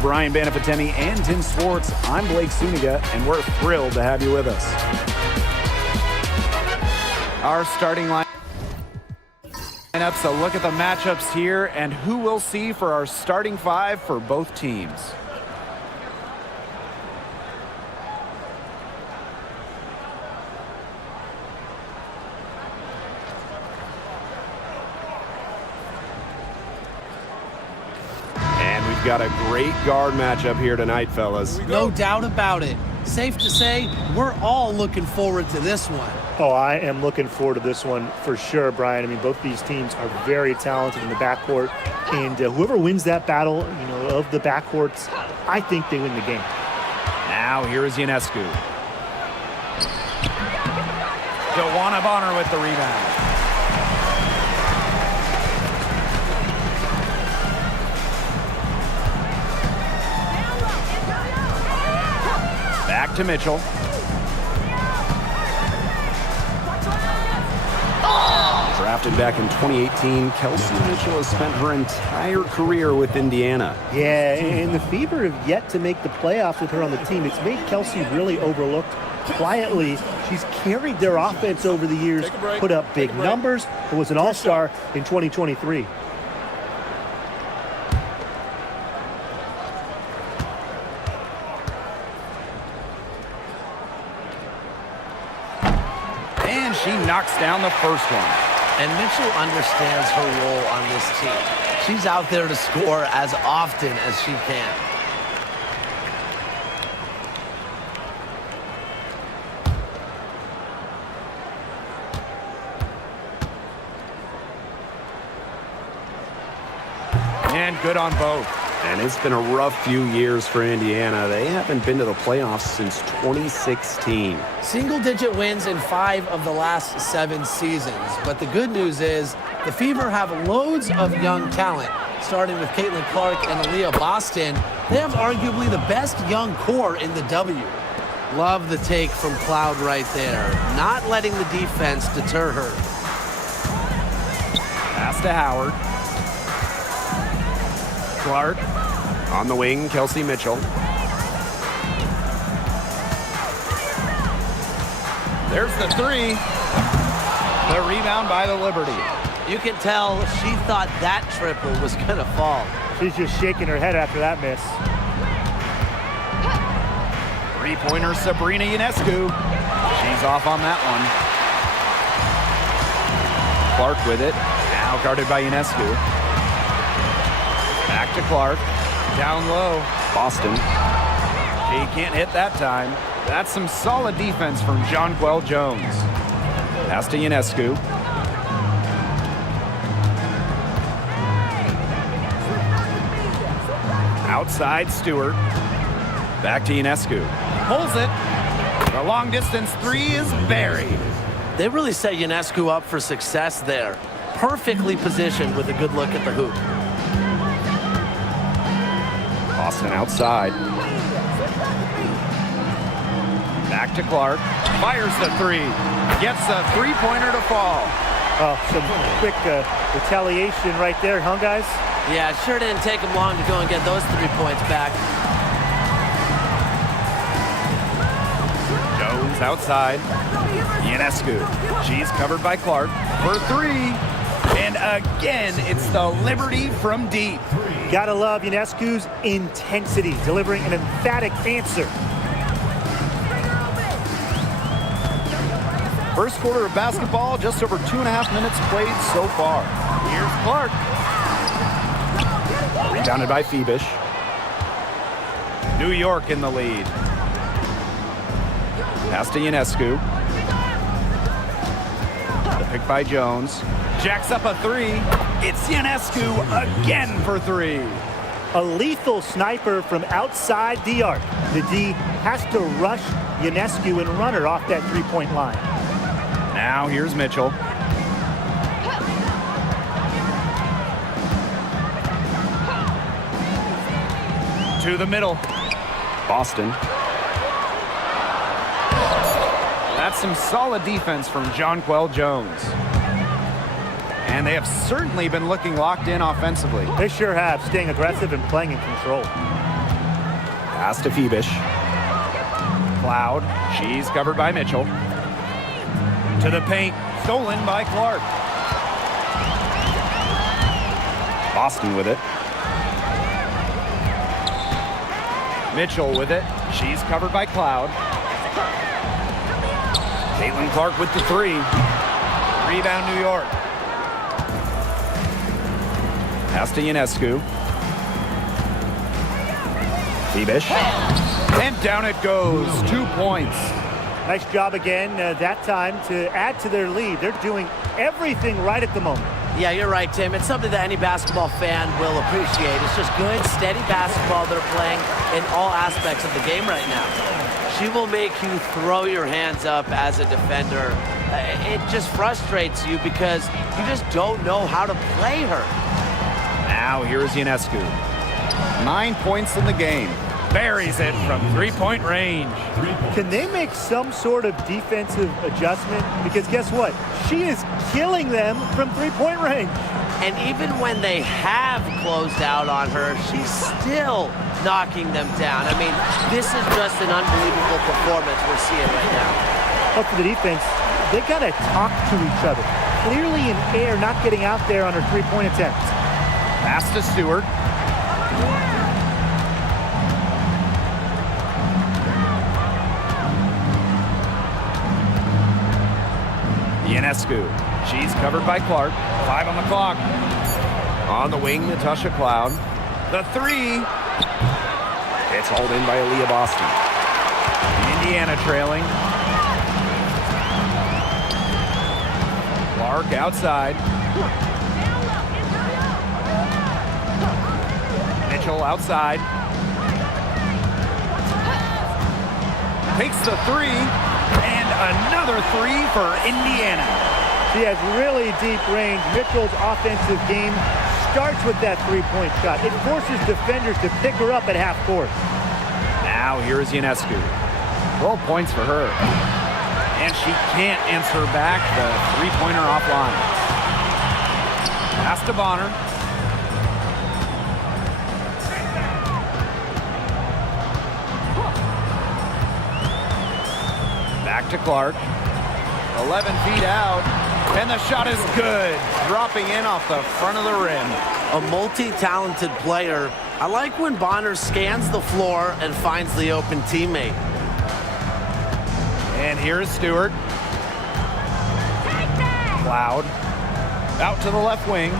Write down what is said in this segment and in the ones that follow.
Brian Banafitemi and Tim Swartz. I'm Blake Suniga, and we're thrilled to have you with us. Our starting lineups, a look at the matchups here, and who we'll see for our starting five for both teams. Got a great guard matchup here tonight, fellas. No doubt about it. Safe to say, we're all looking forward to this one. Oh, I am looking forward to this one for sure, Brian. I mean, both these teams are very talented in the backcourt, and whoever wins that battle, of the backcourts, I think they win the game. Now here is Ionescu. DeWanna Bonner with the rebound. Back to Mitchell. Drafted back in 2018, Kelsey Mitchell has spent her entire career with Indiana. Yeah, and the Fever have yet to make the playoffs with her on the team. It's made Kelsey really overlooked. Quietly, she's carried their offense over the years, put up big numbers, and was an all-star in 2023. She knocks down the first one. And Mitchell understands her role on this team. She's out there to score as often as she can. And good on both. And it's been a rough few years for Indiana. They haven't been to the playoffs since 2016. Single-digit wins in 5 of the last 7 seasons. But the good news is the Fever have loads of young talent. Starting with Caitlin Clark and Aaliyah Boston, they have arguably the best young core in the W. Love the take from Cloud right there. Not letting the defense deter her. Pass to Howard. Clark. On the wing, Kelsey Mitchell. There's the three. The rebound by the Liberty. You can tell she thought that triple was going to fall. She's just shaking her head after that miss. Three-pointer Sabrina Ionescu. She's off on that one. Clark with it. Now guarded by Ionescu. Back to Clark. Down low. Boston. She can't hit that time. That's some solid defense from Jonquel Jones. Pass to Ionescu. Outside Stewart. Back to Ionescu. Pulls it. The long distance three is buried. They really set Ionescu up for success there. Perfectly positioned with a good look at the hoop. Boston outside. Back to Clark. Fires the three. Gets a three-pointer to fall. Oh, some quick retaliation right there, huh, guys? Yeah, it sure didn't take them long to go and get those 3 points back. Jones outside. Ionescu. She's covered by Clark for three. And again, it's the Liberty from deep. Gotta love Ionescu's intensity, delivering an emphatic answer. First quarter of basketball, just over 2.5 minutes played so far. Here's Clark. Rebounded by Phoebish. New York in the lead. Pass to Ionescu. The pick by Jones. Jacks up a three. It's Ionescu again for three. A lethal sniper from outside the arc. The D has to rush Ionescu and run her off that three-point line. Now here's Mitchell. To the middle. Boston. That's some solid defense from Jonquel Jones. And they have certainly been looking locked in offensively. They sure have, staying aggressive and playing in control. Pass to Phoebish. Cloud. She's covered by Mitchell. To the paint. Stolen by Clark. Boston with it. Mitchell with it. She's covered by Cloud. Caitlin Clark with the three. Rebound, New York. Pass to Ionescu. Phoebish. And down it goes. 2 points. Nice job again that time to add to their lead. They're doing everything right at the moment. Yeah, you're right, Tim. It's something that any basketball fan will appreciate. It's just good, steady basketball they're playing in all aspects of the game right now. She will make you throw your hands up as a defender. It just frustrates you because you just don't know how to play her. Now here's Ionescu. 9 points in the game. Buries it from three-point range. Can they make some sort of defensive adjustment? Because guess what? She is killing them from three-point range. And even when they have closed out on her, she's still knocking them down. I mean, this is just an unbelievable performance we're seeing right now. But for the defense, they got to talk to each other. Clearly in air, not getting out there on her three-point attempts. Pass to Stewart. Ionescu. She's covered by Clark. 5 on the clock. On the wing, Natasha Cloud. The three. It's hauled in by Aaliyah Boston. Indiana trailing. Clark outside. Mitchell outside. Takes the three. And another three for Indiana. She has really deep range. Mitchell's offensive game starts with that three-point shot. It forces defenders to pick her up at half court. Now here's Ionescu. 12 points for her. And she can't answer back the three-pointer offline. Pass to Bonner. Back to Clark. 11 feet out. And the shot is good. Dropping in off the front of the rim. A multi-talented player. I like when Bonner scans the floor and finds the open teammate. And here's Stewart. Cloud. Out to the left wing.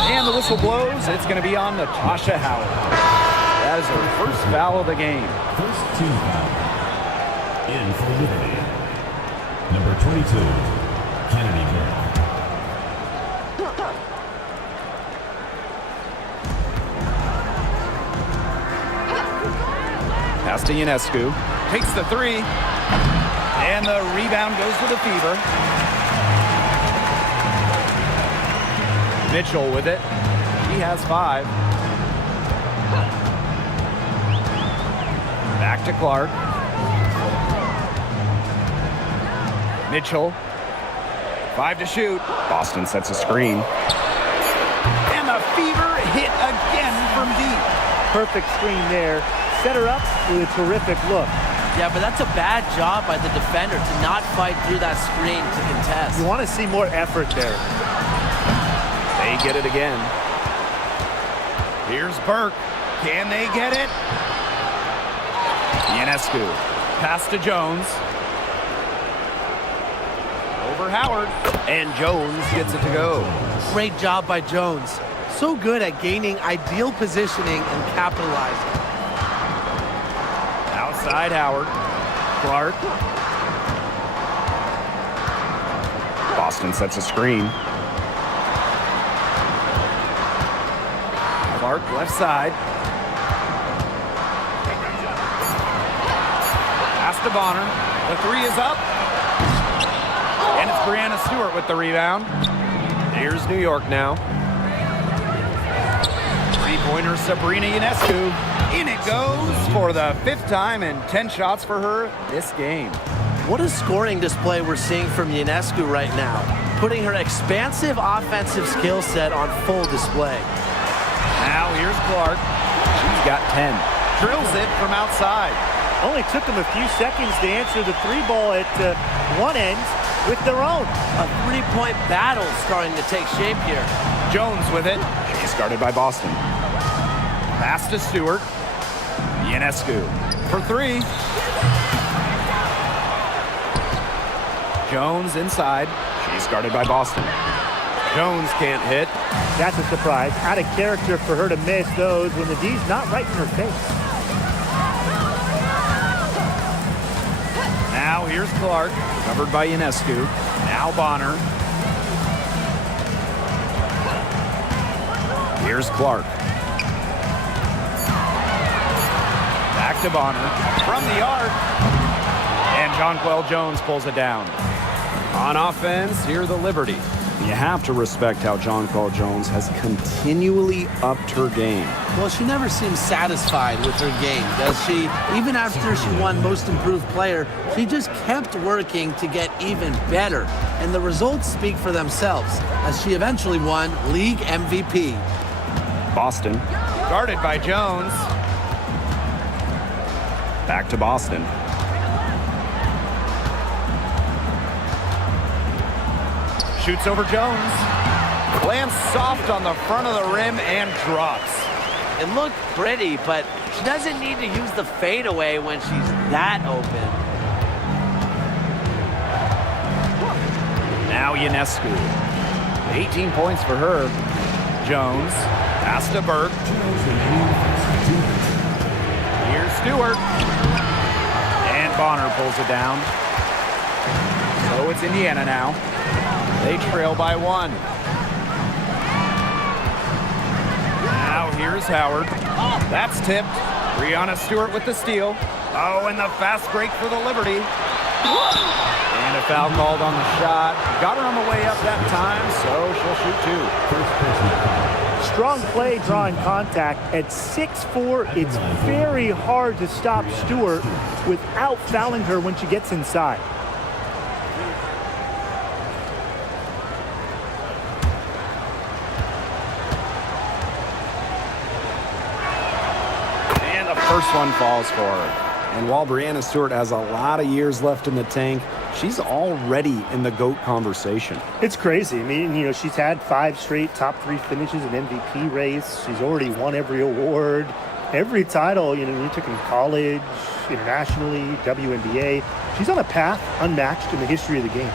And the whistle blows. It's going to be on Natasha Howard. That is her first foul of the game. First team foul. In for Liberty. Number 22, Kennedy Burke. Pass to Ionescu. Takes the three. And the rebound goes to the Fever. Mitchell with it. He has 5. Back to Clark. Mitchell. 5 to shoot. Boston sets a screen. And the Fever hit again from deep. Perfect screen there. Set her up with a terrific look. Yeah, but that's a bad job by the defender to not fight through that screen to contest. You want to see more effort there. They get it again. Here's Burke. Can they get it? Ionescu. Pass to Jones. Over Howard. And Jones gets it to go. Great job by Jones. So good at gaining ideal positioning and capitalizing. Outside Howard. Clark. Boston sets a screen. Clark left side. Pass to Bonner. The three is up. And it's Brianna Stewart with the rebound. Here's New York now. Three-pointer Sabrina Ionescu. In it goes for the 5th time and 10 shots for her this game. What a scoring display we're seeing from Ionescu right now, putting her expansive offensive skill set on full display. Now here's Clark. got 10. Drills it from outside. Only took them a few seconds to answer the three ball at one end with their own. A three-point battle starting to take shape here. Jones with it. She's guarded by Boston. Pass to Stewart. Ionescu for three. Jones inside. She's guarded by Boston. Jones can't hit. That's a surprise. Out of character for her to miss those when the D's not right in her face. Now here's Clark, covered by Ionescu. Now Bonner. Here's Clark. Back to Bonner. From the arc. And Jonquel Jones pulls it down. On offense, here the Liberty. You have to respect how Jonquel Jones has continually upped her game. Well, she never seems satisfied with her game, does she? Even after she won Most Improved Player, she just kept working to get even better. And the results speak for themselves, as she eventually won League MVP. Boston, guarded by Jones. Back to Boston. Shoots over Jones. Lands soft on the front of the rim and drops. It looked pretty, but she doesn't need to use the fadeaway when she's that open. Now Ionescu. 18 points for her. Jones. Pass to Burke. Here's Stewart. And Bonner pulls it down. So it's Indiana now. They trail by one. Now here's Howard. That's tipped. Breonna Stewart with the steal. Oh, and the fast break for the Liberty. And a foul called on the shot. Got her on the way up that time, so she'll shoot two. Strong play drawing contact. At 6'4", it's very hard to stop Stewart without fouling her when she gets inside. First one falls for her. And while Breonna Stewart has a lot of years left in the tank, she's already in the GOAT conversation. It's crazy. I mean, she's had 5 straight top 3 finishes in MVP race. She's already won every award, every title, you took in college, internationally, WNBA. She's on a path unmatched in the history of the game.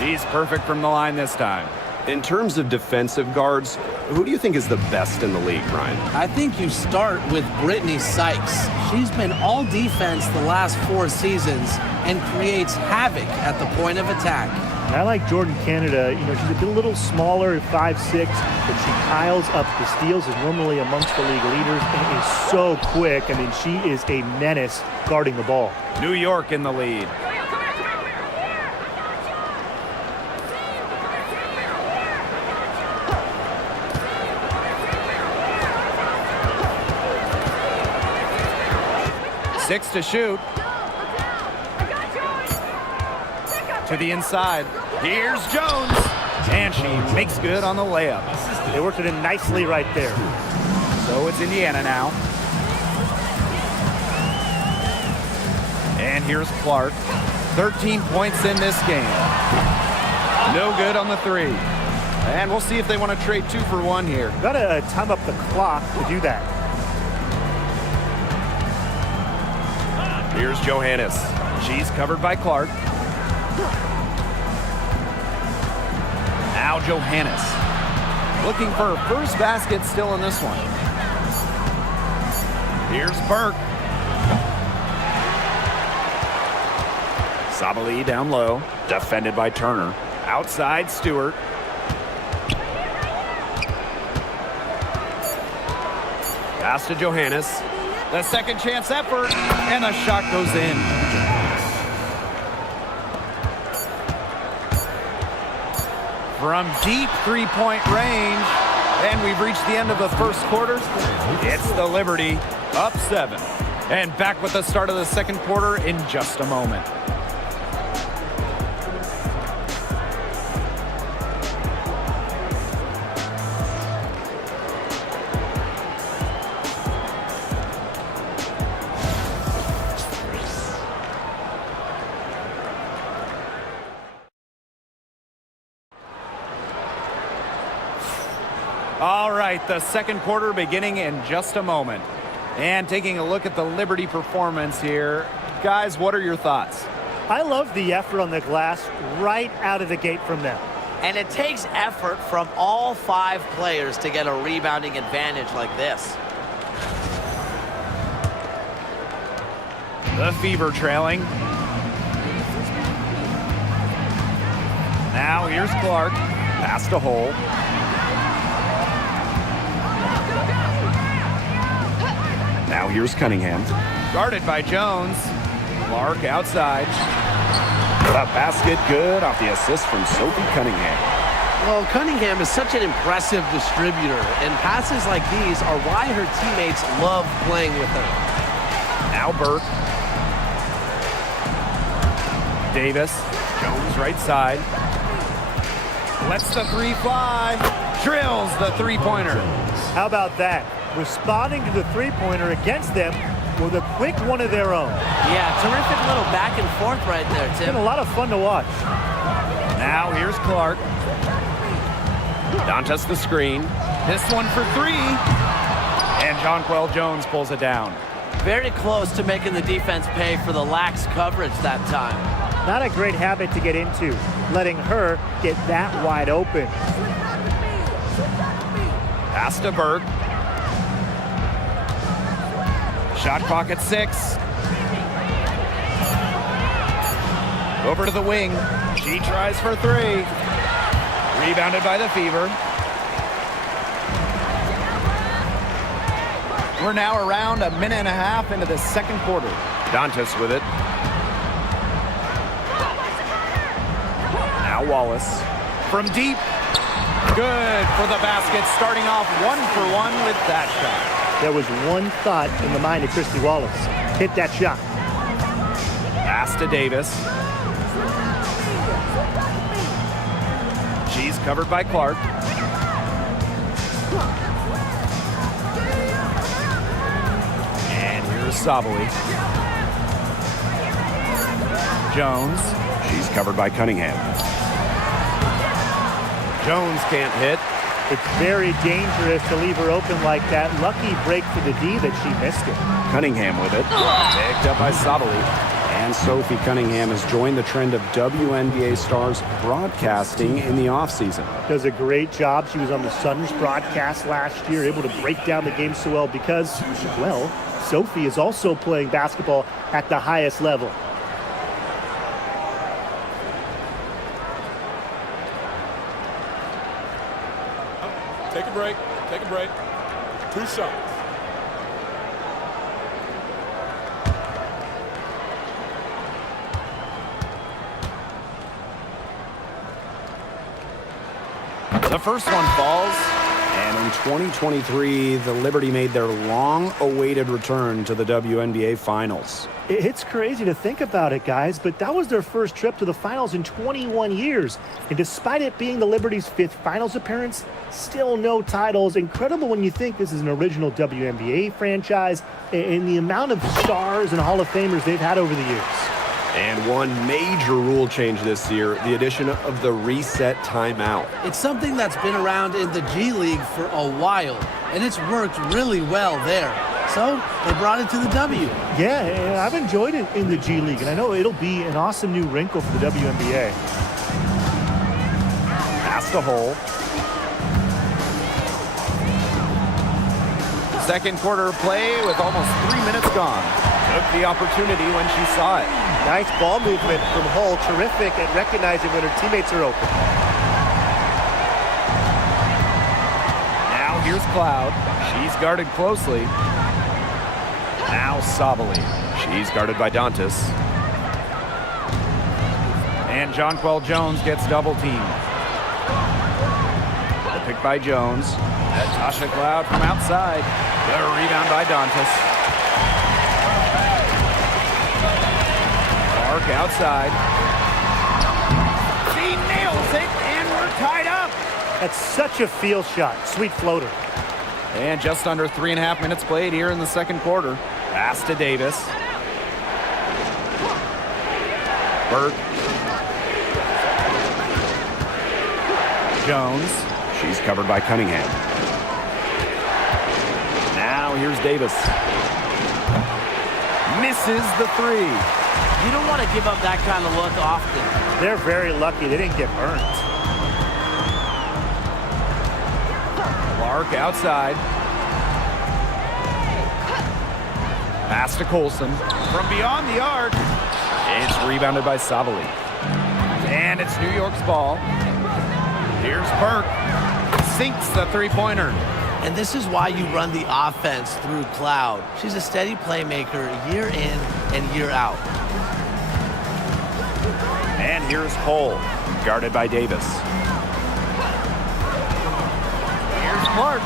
She's perfect from the line this time. In terms of defensive guards, who do you think is the best in the league, Ryan? I think you start with Brittany Sykes. She's been all defense the last 4 seasons and creates havoc at the point of attack. And I like Jordan Canada. She's a little smaller at 5'6", but she piles up the steals, is normally amongst the league leaders, and is so quick. I mean, she is a menace guarding the ball. New York in the lead. Six to shoot. To the inside. Here's Jones. And she makes good on the layup. They worked it in nicely right there. So it's Indiana now. And here's Clark. 13 points in this game. No good on the three. And we'll see if they want to trade 2 for 1 here. Got to time up the clock to do that. Here's Johannes. She's covered by Clark. Now Johannes. Looking for her first basket still in this one. Here's Burke. Sabali down low. Defended by Turner. Outside Stewart. Pass to Johannes. The second chance effort, and the shot goes in. From deep three-point range, and we've reached the end of the first quarter. It's the Liberty, up 7. And back with the start of the second quarter in just a moment. All right, the second quarter beginning in just a moment. And taking a look at the Liberty performance here. Guys, what are your thoughts? I love the effort on the glass right out of the gate from them. And it takes effort from all 5 players to get a rebounding advantage like this. The Fever trailing. Now here's Clark. Pass to Hole. Now here's Cunningham. Guarded by Jones. Clark outside. The basket good off the assist from Sophie Cunningham. Well, Cunningham is such an impressive distributor, and passes like these are why her teammates love playing with her. Now Burke. Davis. Jones right side. Lets the 3 fly. Drills the 3-pointer. How about that? Responding to the 3-pointer against them with a quick one of their own. Yeah, terrific little back and forth right there, It's Tim. been a lot of fun to watch. Now here's Clark. Dantas the screen. This one for 3. And Jonquel Jones pulls it down. Very close to making the defense pay for the lax coverage that time. Not a great habit to get into, letting her get that wide open. Pass to Burke. Shot clock at 6. Over to the wing. She tries for 3. Rebounded by the Fever. We're now around a minute and a half into the second quarter. Dantas with it. Now Wallace. From deep. Good for the basket. Starting off 1 for 1 with that shot. There was one thought in the mind of Christy Wallace. Hit that shot. Pass to Davis. She's covered by Clark. And here's Sabali. Jones. She's covered by Cunningham. Jones can't hit. It's very dangerous to leave her open like that. Lucky break for the D that she missed it. Cunningham with it. Picked up by Sabali. And Sophie Cunningham has joined the trend of WNBA stars broadcasting in the offseason. Does a great job. She was on the Suns broadcast last year, able to break down the game so well because, well, Sophie is also playing basketball at the highest level. Take a break. Take a break. 2 shots. The first one falls. And in 2023, the Liberty made their long-awaited return to the WNBA Finals. It's crazy to think about it, guys, but that was their first trip to the finals in 21 years. And despite it being the Liberty's 5th finals appearance, still no titles. Incredible when you think this is an original WNBA franchise and the amount of stars and Hall of Famers they've had over the years. And one major rule change this year, the addition of the reset timeout. It's something that's been around in the G League for a while, and it's worked really well there. So they brought it to the W. Yeah, and I've enjoyed it in the G League, and I know it'll be an awesome new wrinkle for the WNBA. Pass the hole. Second quarter play with almost 3 minutes gone. Took the opportunity when she saw it. Nice ball movement from Hull. Terrific at recognizing when her teammates are open. Now here's Cloud. She's guarded closely. Now Sabali. She's guarded by Dantas. And Jonquel Jones gets double teamed. The pick by Jones. Tasha Cloud from outside. The rebound by Dantas. Clark outside. She nails it, and we're tied up. That's such a feel shot. Sweet floater. And just under 3.5 minutes played here in the second quarter. Pass to Davis. Burke. Jones. She's covered by Cunningham. here's Davis. Misses the three. You don't want to give up that kind of look often. They're very lucky they didn't get burnt. Clark outside. Pass to Colson. From beyond the arc. It's rebounded by Savali. And it's New York's ball. Here's Burke. Sinks the three-pointer. And this is why you run the offense through Cloud. She's a steady playmaker year in and year out. And here's Cole, guarded by Davis. Here's Clark.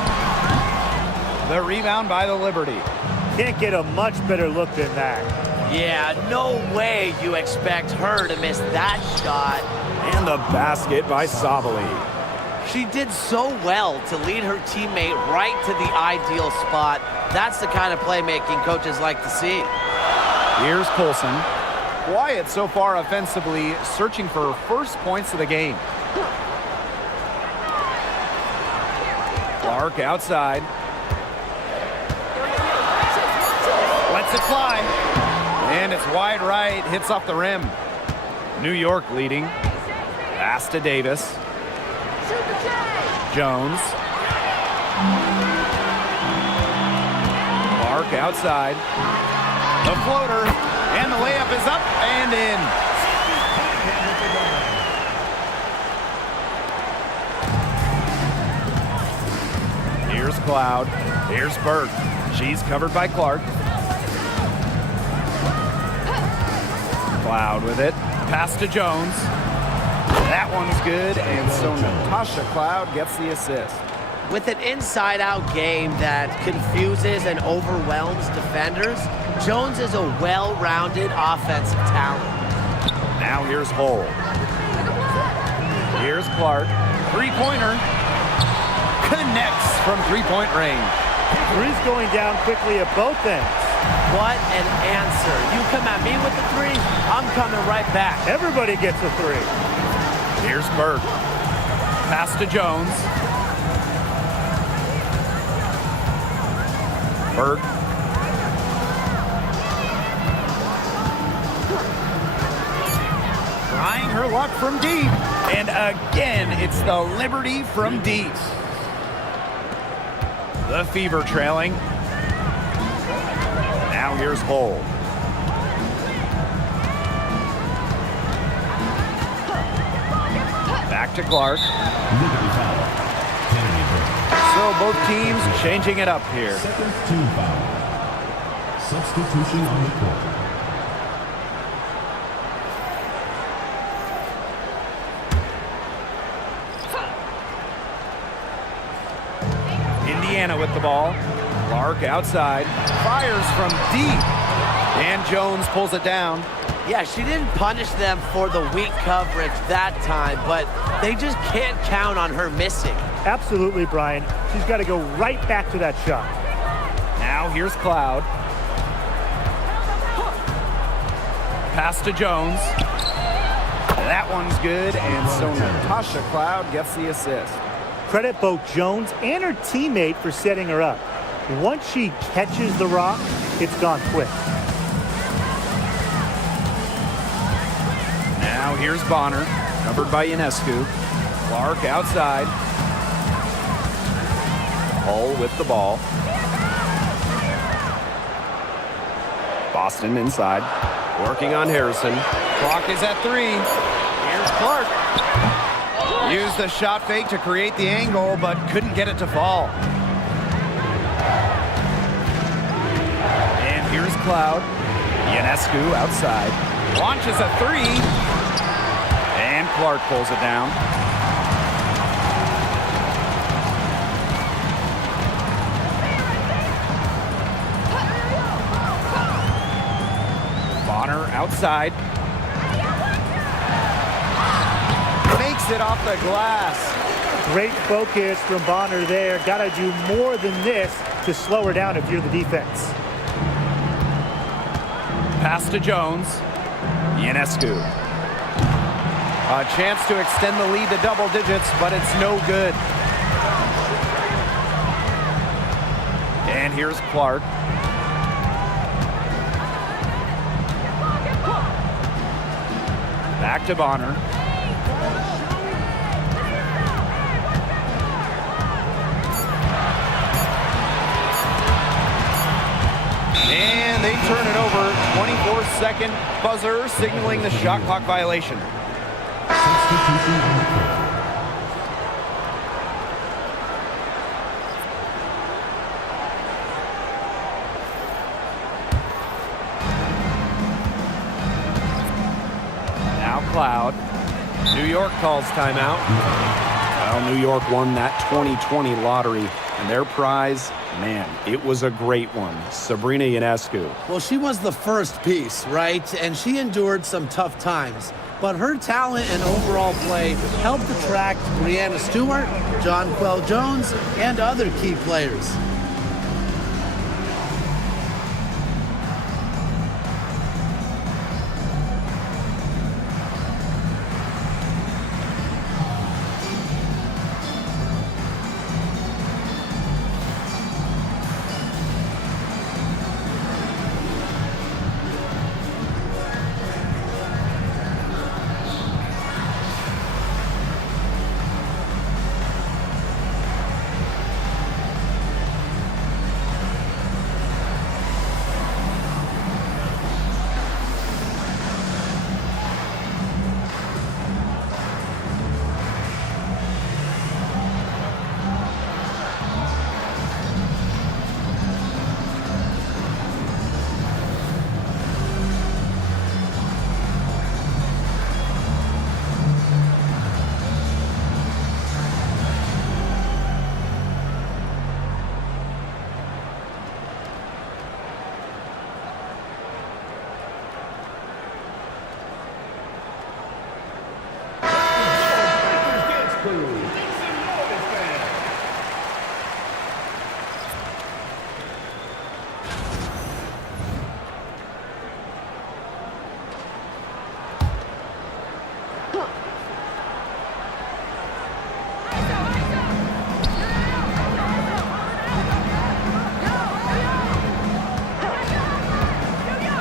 The rebound by the Liberty. Can't get a much better look than that. Yeah, no way you expect her to miss that shot. And the basket by Savali. She did so well to lead her teammate right to the ideal spot. That's the kind of playmaking coaches like to see. Here's Colson. Quiet so far offensively, searching for her first points of the game. Clark outside. Lets it fly. And it's wide right, hits off the rim. New York leading. Pass to Davis. Jones. Clark outside. The floater. And the layup is up and in. Here's Cloud. Here's Burke. She's covered by Clark. Cloud with it. Pass to Jones. That one's good, and so Natasha Cloud gets the assist. With an inside-out game that confuses and overwhelms defenders, Jones is a well-rounded offensive talent. Now here's Hull. Here's Clark. Three-pointer. Connects from three-point range. Three's going down quickly at both ends. What an answer. You come at me with the three, I'm coming right back. Everybody gets a three. Here's Burke. Pass to Jones. Burke. Trying her luck from deep. And again, it's the Liberty from deep. The Fever trailing. Now here's Hull. Back to Clark. So both teams changing it up here. Second team foul. Substitution on the court. Indiana with the ball. Clark outside. Fires from deep. And Jones pulls it down. Yeah, she didn't punish them for the weak coverage that time, but they just can't count on her missing. Absolutely, Brian. She's got to go right back to that shot. Now here's Cloud. Pass to Jones. That one's good, and so Natasha Cloud gets the assist. Credit both Jones and her teammate for setting her up. Once she catches the rock, it's gone quick. Now here's Bonner, covered by Ionescu. Clark outside. Hull with the ball. Boston inside. Working on Harrison. Clock is at 3. Here's Clark. Used the shot fake to create the angle, but couldn't get it to fall. And here's Cloud. Ionescu outside. Launches a 3. And Clark pulls it down. Bonner outside. Makes it off the glass. Great focus from Bonner there. Got to do more than this to slow her down if you're the defense. Pass to Jones. Ionescu. A chance to extend the lead to double digits, but it's no good. And And here's Clark. Back to Bonner. And they turn it over. 24-second buzzer signaling the shot clock violation. Now Cloud. New York calls timeout. Well, New York won that 2020 lottery, and their prize, man, it was a great one. Sabrina Ionescu. Well, she was the first piece, right? And she endured some tough times. But her talent and overall play helped attract Breanna Stewart, Jonquel Jones, and other key players.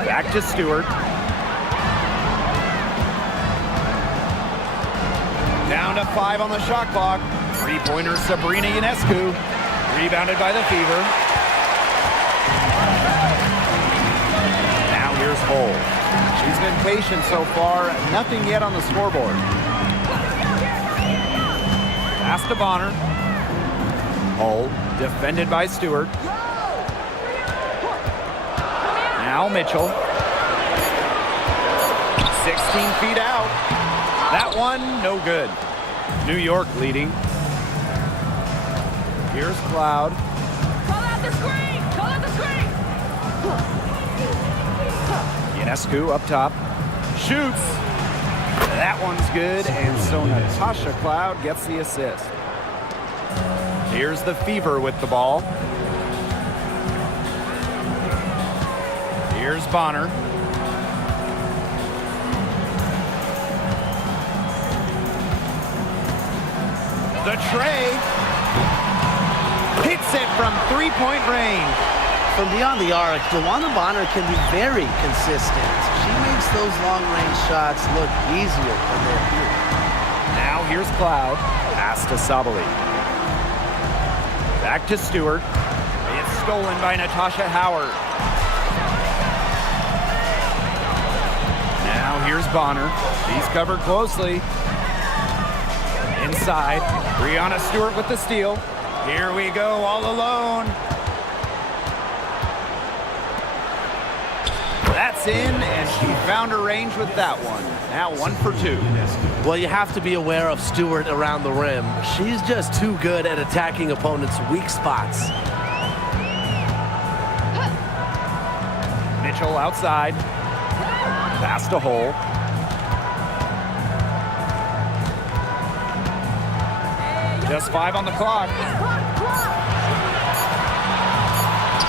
Back to Stewart. Down to 5 on the shot clock. Three-pointer Sabrina Ionescu. Rebounded by the Fever. Now here's Hull. She's been patient so far. Nothing yet on the scoreboard. Pass to Bonner. Hull defended by Stewart. Now Mitchell. 16 feet out. That one, no good. New York leading. Here's Cloud. Call out the screen! Call out the screen! Ionescu up top. Shoots. That one's good, and so Natasha Cloud gets the assist. Here's the Fever with the ball. Here's Bonner. The tray. Hits it from three-point range. From beyond the arc, DeWanda Bonner can be very consistent. She makes those long-range shots look easier when they're here. Now here's Cloud. Pass to Sabali. Back to Stewart. It's stolen by Natasha Howard. Now here's Bonner. She's covered closely. Inside, Breanna Stewart with the steal. Here we go, all alone. That's in, and she found her range with that one. Now 1 for 2. Well, you have to be aware of Stewart around the rim. She's just too good at attacking opponents' weak spots. Mitchell outside. Pass to Hull. Just 5 on the clock.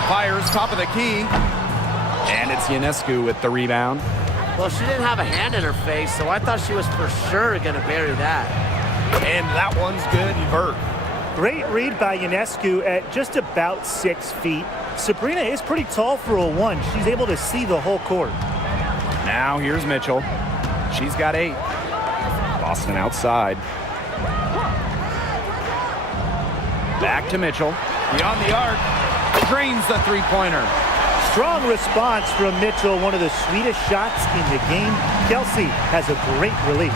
Fires top of the key. And it's Ionescu with the rebound. Well, she didn't have a hand in her face, so I thought she was for sure going to bury that. And that one's good. Burt. Great read by Ionescu at just about 6 feet. Sabrina is pretty tall for a 1. She's able to see the whole court. Now here's Mitchell. She's got 8. Boston outside. Back to Mitchell. Beyond the arc. Drains the three-pointer. Strong response from Mitchell, one of the sweetest shots in the game. Kelsey has a great release.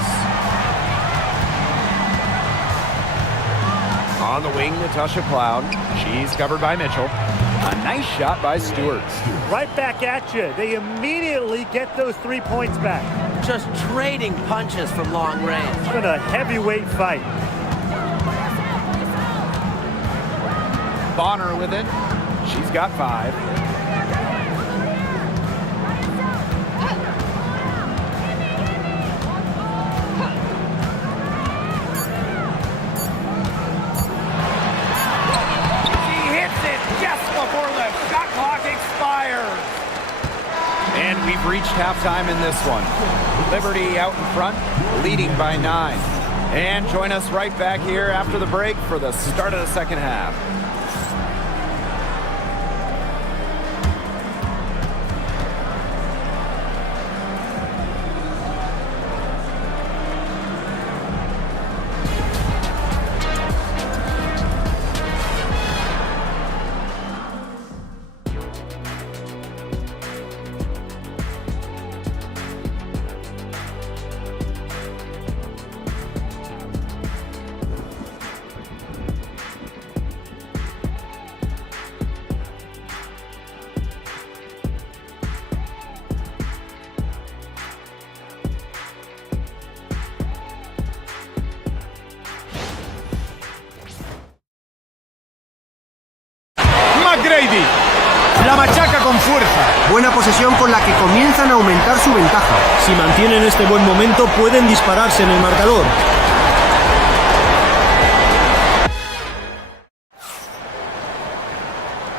On the wing, Natasha Cloud. She's covered by Mitchell. A nice shot by Stewart. Right back at you. They immediately get those 3 points back. Just trading punches from long range. It's been a heavyweight fight. Bonner with it. She's got 5. And we've reached halftime in this one. Liberty out in front, leading by 9. And join us right back here after the break for the start of the second half. La machaca con fuerza. Buena posesión con la que comienzan a aumentar su ventaja. Si mantienen este buen momento, pueden dispararse en el marcador.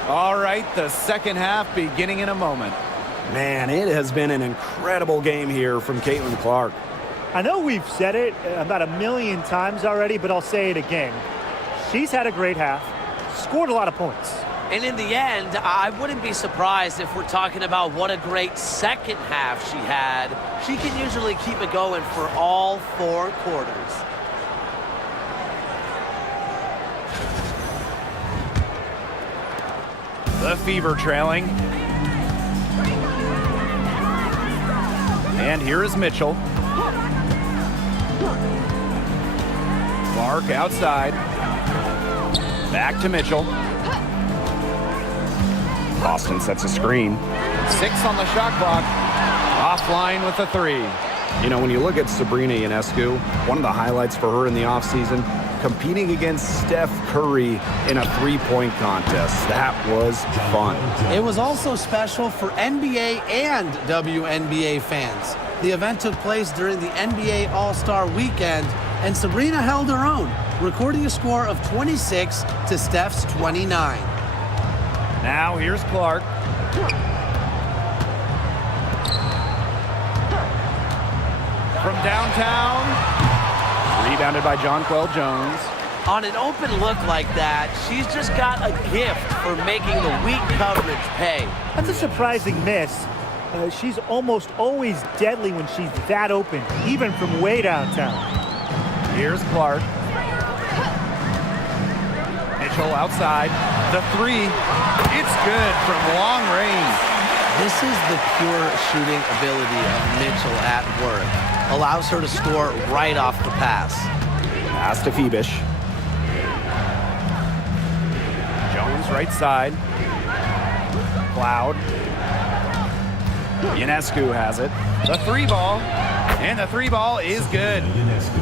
All right, the second half beginning in a moment. Man, it has been an incredible game here from Caitlin Clark. I know we've said it about 1,000,000 times already, but I'll say it again. She's had a great half, scored a lot of points. And in the end, I wouldn't be surprised if we're talking about what a great second half she had. She can usually keep it going for all 4 quarters. The Fever trailing. And here is Mitchell. Clark outside. Back to Mitchell. Boston sets a screen. 6 on the shot clock. Offline with a 3. You know, when you look at Sabrina Ionescu, one of the highlights for her in the offseason, competing against Steph Curry in a 3-point contest. That was fun. It was also special for NBA and WNBA fans. The event took place during the NBA All-Star Weekend, and Sabrina held her own, recording a score of 26 to Steph's 29. Now here's Clark. From downtown. Rebounded by Jonquel Jones. On an open look like that, she's just got a gift for making the weak coverage pay. That's a surprising miss. She's almost always deadly when she's that open, even from way downtown. Here's Clark. Mitchell outside. The 3. It's good from long range. This is the pure shooting ability of Mitchell at work. Allows her to score right off the pass. Pass to Phoebish. Jones right side. Cloud. Ionescu has it. The 3 ball. And the 3 ball is good.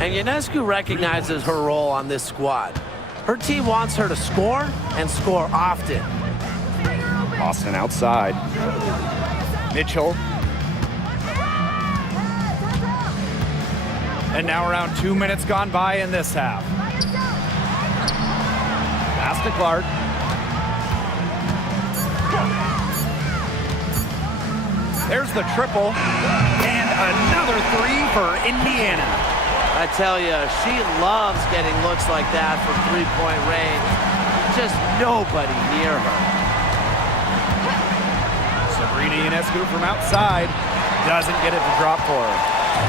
And Ionescu recognizes her role on this squad. Her team wants her to score and score often. Boston outside. Mitchell. And now around 2 minutes gone by in this half. Pass to Clark. There's the triple. And another 3 for Indiana. I tell you, she loves getting looks like that from three-point range. Just nobody near her. Sabrina Ionescu from outside doesn't get it to drop for her.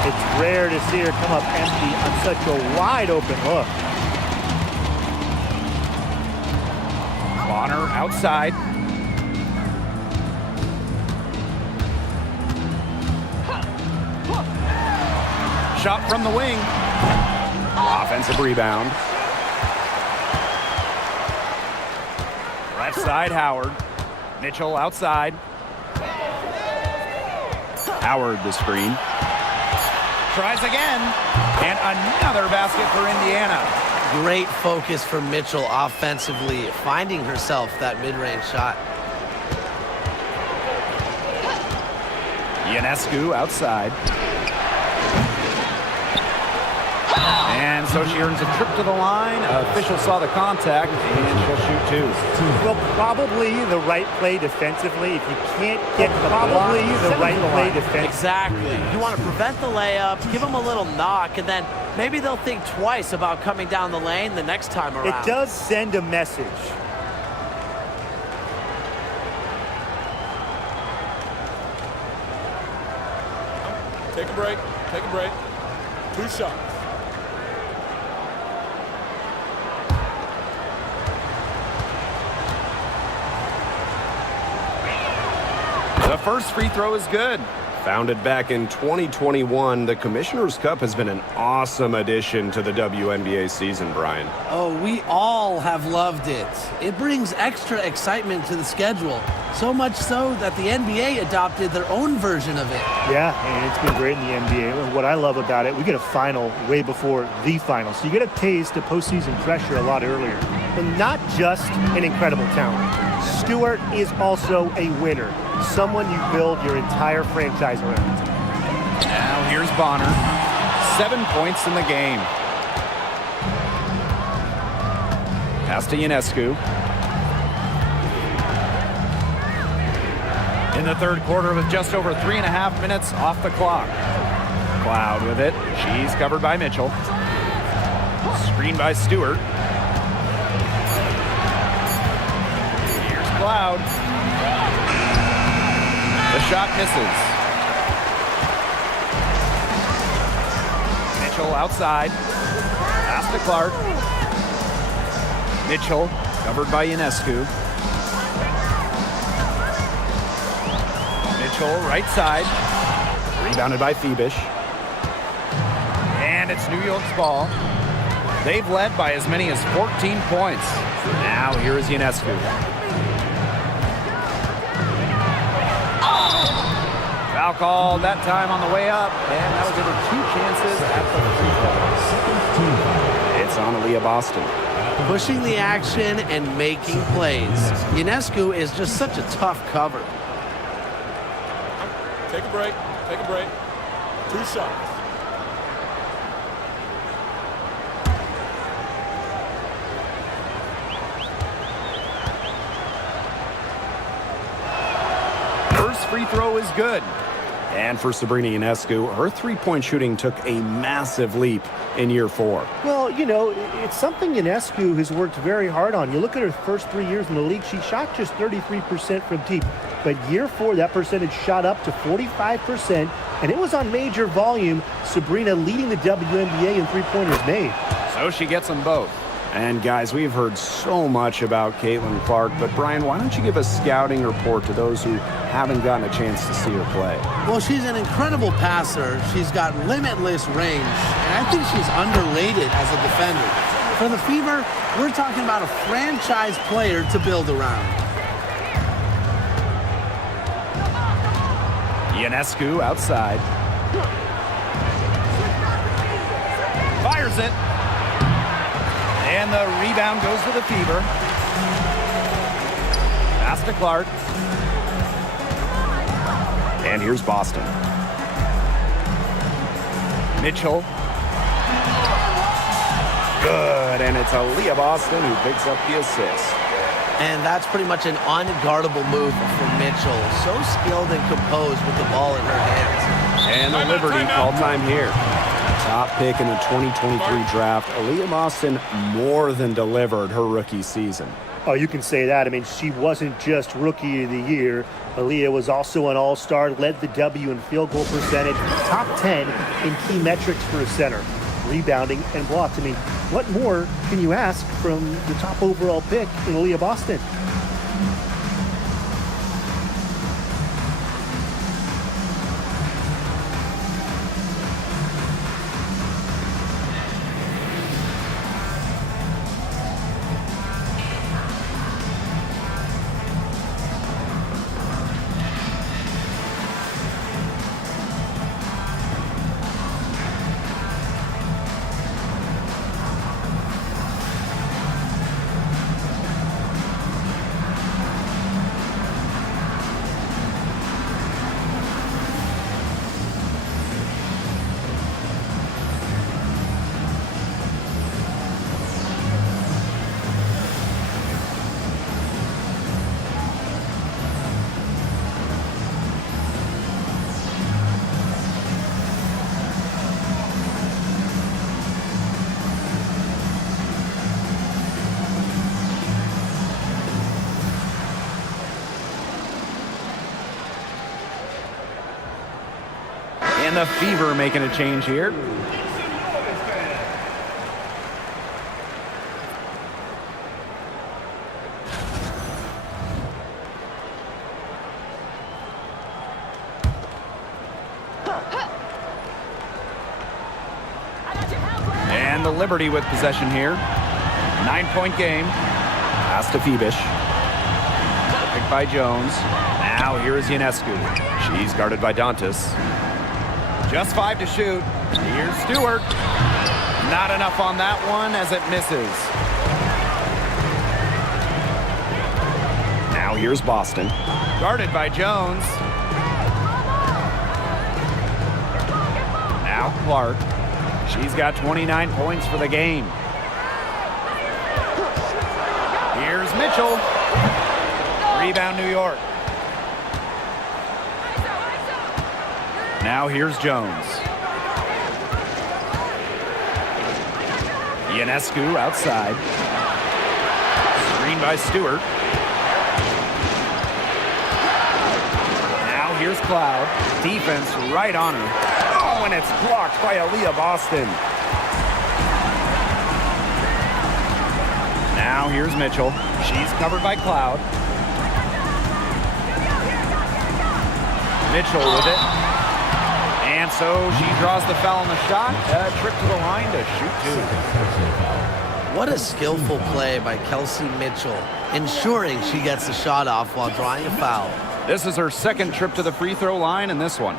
It's rare to see her come up empty on such a wide open look. Bonner outside. Shot from the wing. Offensive rebound. Left side, Howard. Mitchell outside. Howard the screen. Tries again. And another basket for Indiana. Great focus for Mitchell offensively, finding herself that mid-range shot. Ionescu outside. And so she earns a trip to the line. Official saw the contact, and she'll shoot two. Well, probably the right play defensively. If you can't get the block, the right play defensively. Exactly. You want to prevent the layup, give them a little knock, and then maybe they'll think twice about coming down the lane the next time around. It does send a message. Take a break. Take a break. 2 shots. The first free throw is good. Founded back in 2021, the Commissioner's Cup has been an awesome addition to the WNBA season, Brian. Oh, we all have loved it. It brings extra excitement to the schedule, so much so that the NBA adopted their own version of it. Yeah, and it's been great in the NBA. And what I love about it, we get a final way before the final. So you get a taste of postseason pressure a lot earlier. And not just an incredible talent. Stewart is also a winner. Someone you build your entire franchise around. Now here's Bonner. 7 points in the game. Pass to Ionescu. In the third quarter with just over 3.5 minutes off the clock. Cloud with it. She's covered by Mitchell. Screen by Stewart. Here's Cloud. The shot misses. Mitchell outside. Pass to Clark. Mitchell covered by Ionescu. Mitchell right side. Rebounded by Phoebish. And it's New York's ball. They've led by as many as 14 points. Now here is Ionescu. Foul called that time on the way up, and that will give her 2 chances at the free throw. It's on Aaliyah Boston. Pushing the action and making plays. Ionescu is just such a tough cover. Take a break. Take a break. 2 shots. First free throw is good. And for Sabrina Ionescu, her three-point shooting took a massive leap in year 4. Well, you know, it's something Ionescu has worked very hard on. You look at her first 3 years in the league, she shot just 33% from deep. But year 4, that percentage shot up to 45%, and it was on major volume. Sabrina leading the WNBA in three-pointers made. So she gets them both. And guys, we've heard so much about Caitlin Clark, but Brian, why don't you give a scouting report to those who haven't gotten a chance to see her play? Well, she's an incredible passer. She's got limitless range, and I think she's underrated as a defender. For the Fever, we're talking about a franchise player to build around. Ionescu outside. Fires it. And the rebound goes to the Fever. Pass to Clark. And here's Boston. Mitchell. Good, and it's Aaliyah Boston who picks up the assist. And that's pretty much an unguardable move for Mitchell. So skilled and composed with the ball in her hands. And the Liberty call time here. Top pick in the 2023 draft, Aaliyah Boston more than delivered her rookie season. Oh, you can say that. I mean, she wasn't just Rookie of the Year. Aaliyah was also an All-Star, led the W in field goal percentage, top 10 in key metrics for a center, rebounding and blocks. I mean, what more can you ask from the top overall pick in Aaliyah Boston? And the Fever making a change here. And the Liberty with possession here. 9-point game. Pass to Phoebish. Picked by Jones. Now here is Ionescu. She's guarded by Dantas. Just 5 to shoot. Here's Stewart. Not enough on that one as it misses. Now here's Boston. Guarded by Jones. Now Clark. She's got 29 points for the game. Here's Mitchell. Rebound New York. Now here's Jones. Ionescu outside. Screen by Stewart. Now here's Cloud. Defense right on her. Oh, and it's blocked by Aaliyah Boston. Now here's Mitchell. She's covered by Cloud. Mitchell with it. And so she draws the foul on the shot. A trip to the line to shoot 2. What a skillful play by Kelsey Mitchell, ensuring she gets the shot off while drawing a foul. This is her second trip to the free throw line in this one.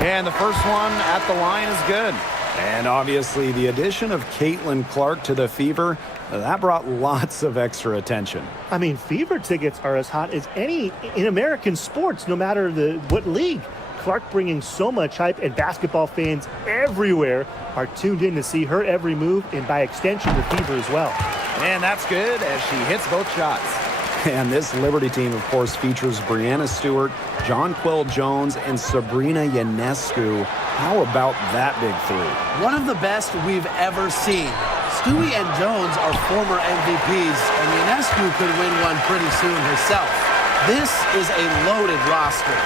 And the first one at the line is good. And obviously the addition of Caitlin Clark to the Fever, that brought lots of extra attention. I mean, Fever tickets are as hot as any in American sports, no matter what league. Clark bringing so much hype, and basketball fans everywhere are tuned in to see her every move, and by extension, the Fever as well. And that's good as she hits both shots. And this Liberty team, of course, features Brianna Stewart, Jonquel Jones, and Sabrina Ionescu. How about that big three? One of the best we've ever seen. Stewie and Jones are former MVPs, and Ionescu could win one pretty soon herself. This is a loaded roster.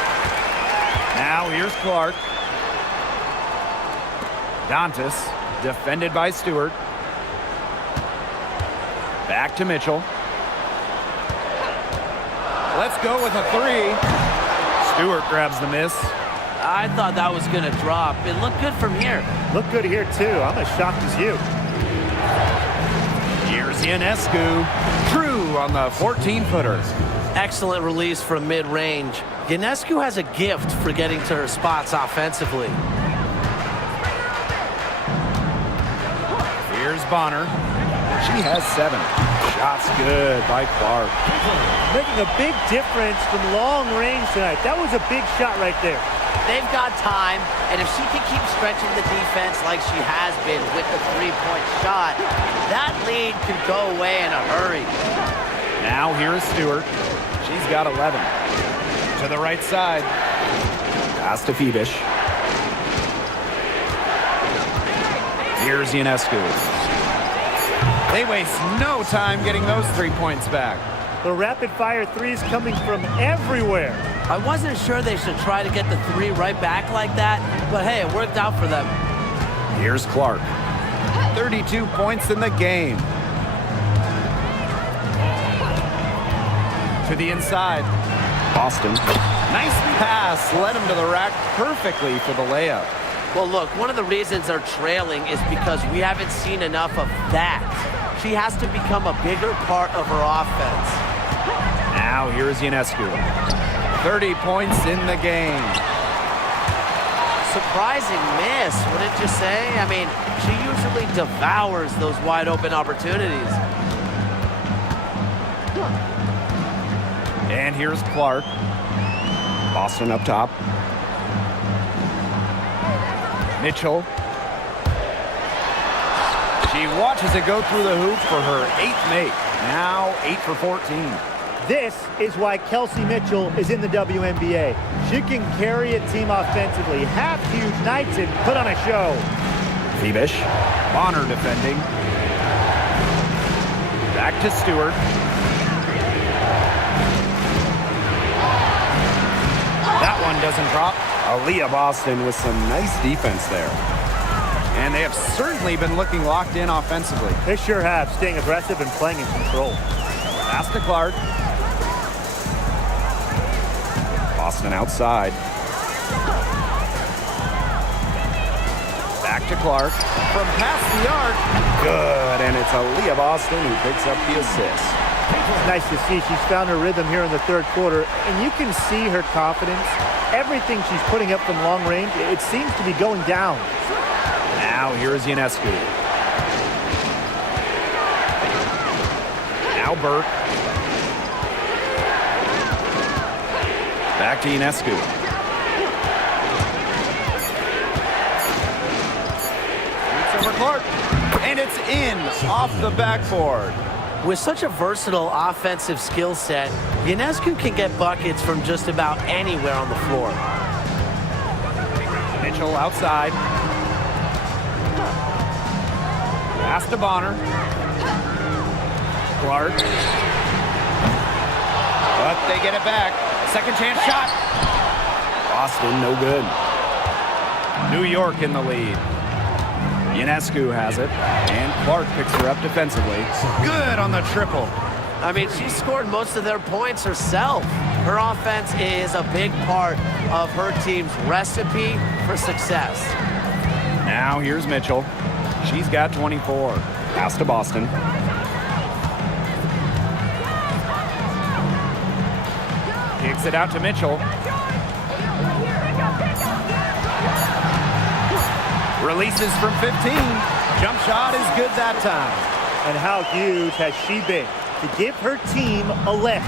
Now here's Clark. Dantas, defended by Stewart. Back to Mitchell. Let's go with a 3. Stewart grabs the miss. I thought that was going to drop. It looked good from here. Look good here, too. I'm as shocked as you. Here's Ionescu. True on the 14-footer. Excellent release from mid-range. Ionescu has a gift for getting to her spots offensively. Here's Bonner. She has 7. Shots good by Clark. Making a big difference from long range tonight. That was a big shot right there. they've got time, and if she can keep stretching the defense like she has been with the three-point shot, that lead could go away in a hurry. Now here is Stewart. She's got 11. To the right side. Pass to Fibish. Here's Ionescu. They waste no time getting those 3 points back. The rapid-fire threes coming from everywhere. I wasn't sure they should try to get the three right back like that, but hey, it worked out for them. Here's Clark. 32 points in the game. To the inside. Boston. Nice pass. Led him to the rack perfectly for the layup. Well, look, one of the reasons they're trailing is because we haven't seen enough of that. She has to become a bigger part of her offense. Now here's Ionescu. 30 points in the game. Surprising miss, wouldn't you say? I mean, she usually devours those wide open opportunities. And here's Clark. Boston up top. Mitchell. She watches it go through the hoop for her 8th make. Now 8 for 14. This is why Kelsey Mitchell is in the WNBA. She can carry a team offensively, have huge nights, and put on a show. Fibish. Bonner defending. Back to Stewart. That one doesn't drop. Aaliyah Boston with some nice defense there. And they have certainly been looking locked in offensively. They sure have, staying aggressive and playing in control. Pass to Clark. Boston outside. Back to Clark. From past the arc. Good, and it's Aaliyah Boston who picks up the assist. It's nice to see she's found her rhythm here in the third quarter, and you can see her confidence. Everything she's putting up from long range, it seems to be going down. Now here's Ionescu. Now Burke. Back to Ionescu. It's over Clark. And it's in off the backboard. With such a versatile offensive skill set, Ionescu can get buckets from just about anywhere on the floor. Mitchell outside. Pass to Bonner. Clark. But they get it back. Second chance shot. Boston, no good. New York in the lead. Ionescu has it, and Clark picks her up defensively. Good on the triple. I mean, she scored most of their points herself. Her offense is a big part of her team's recipe for success. Now here's Mitchell. She's got 24. Pass to Boston. Kicks it out to Mitchell. Releases from 15. Jump shot is good that time. And how huge has she been to give her team a lift?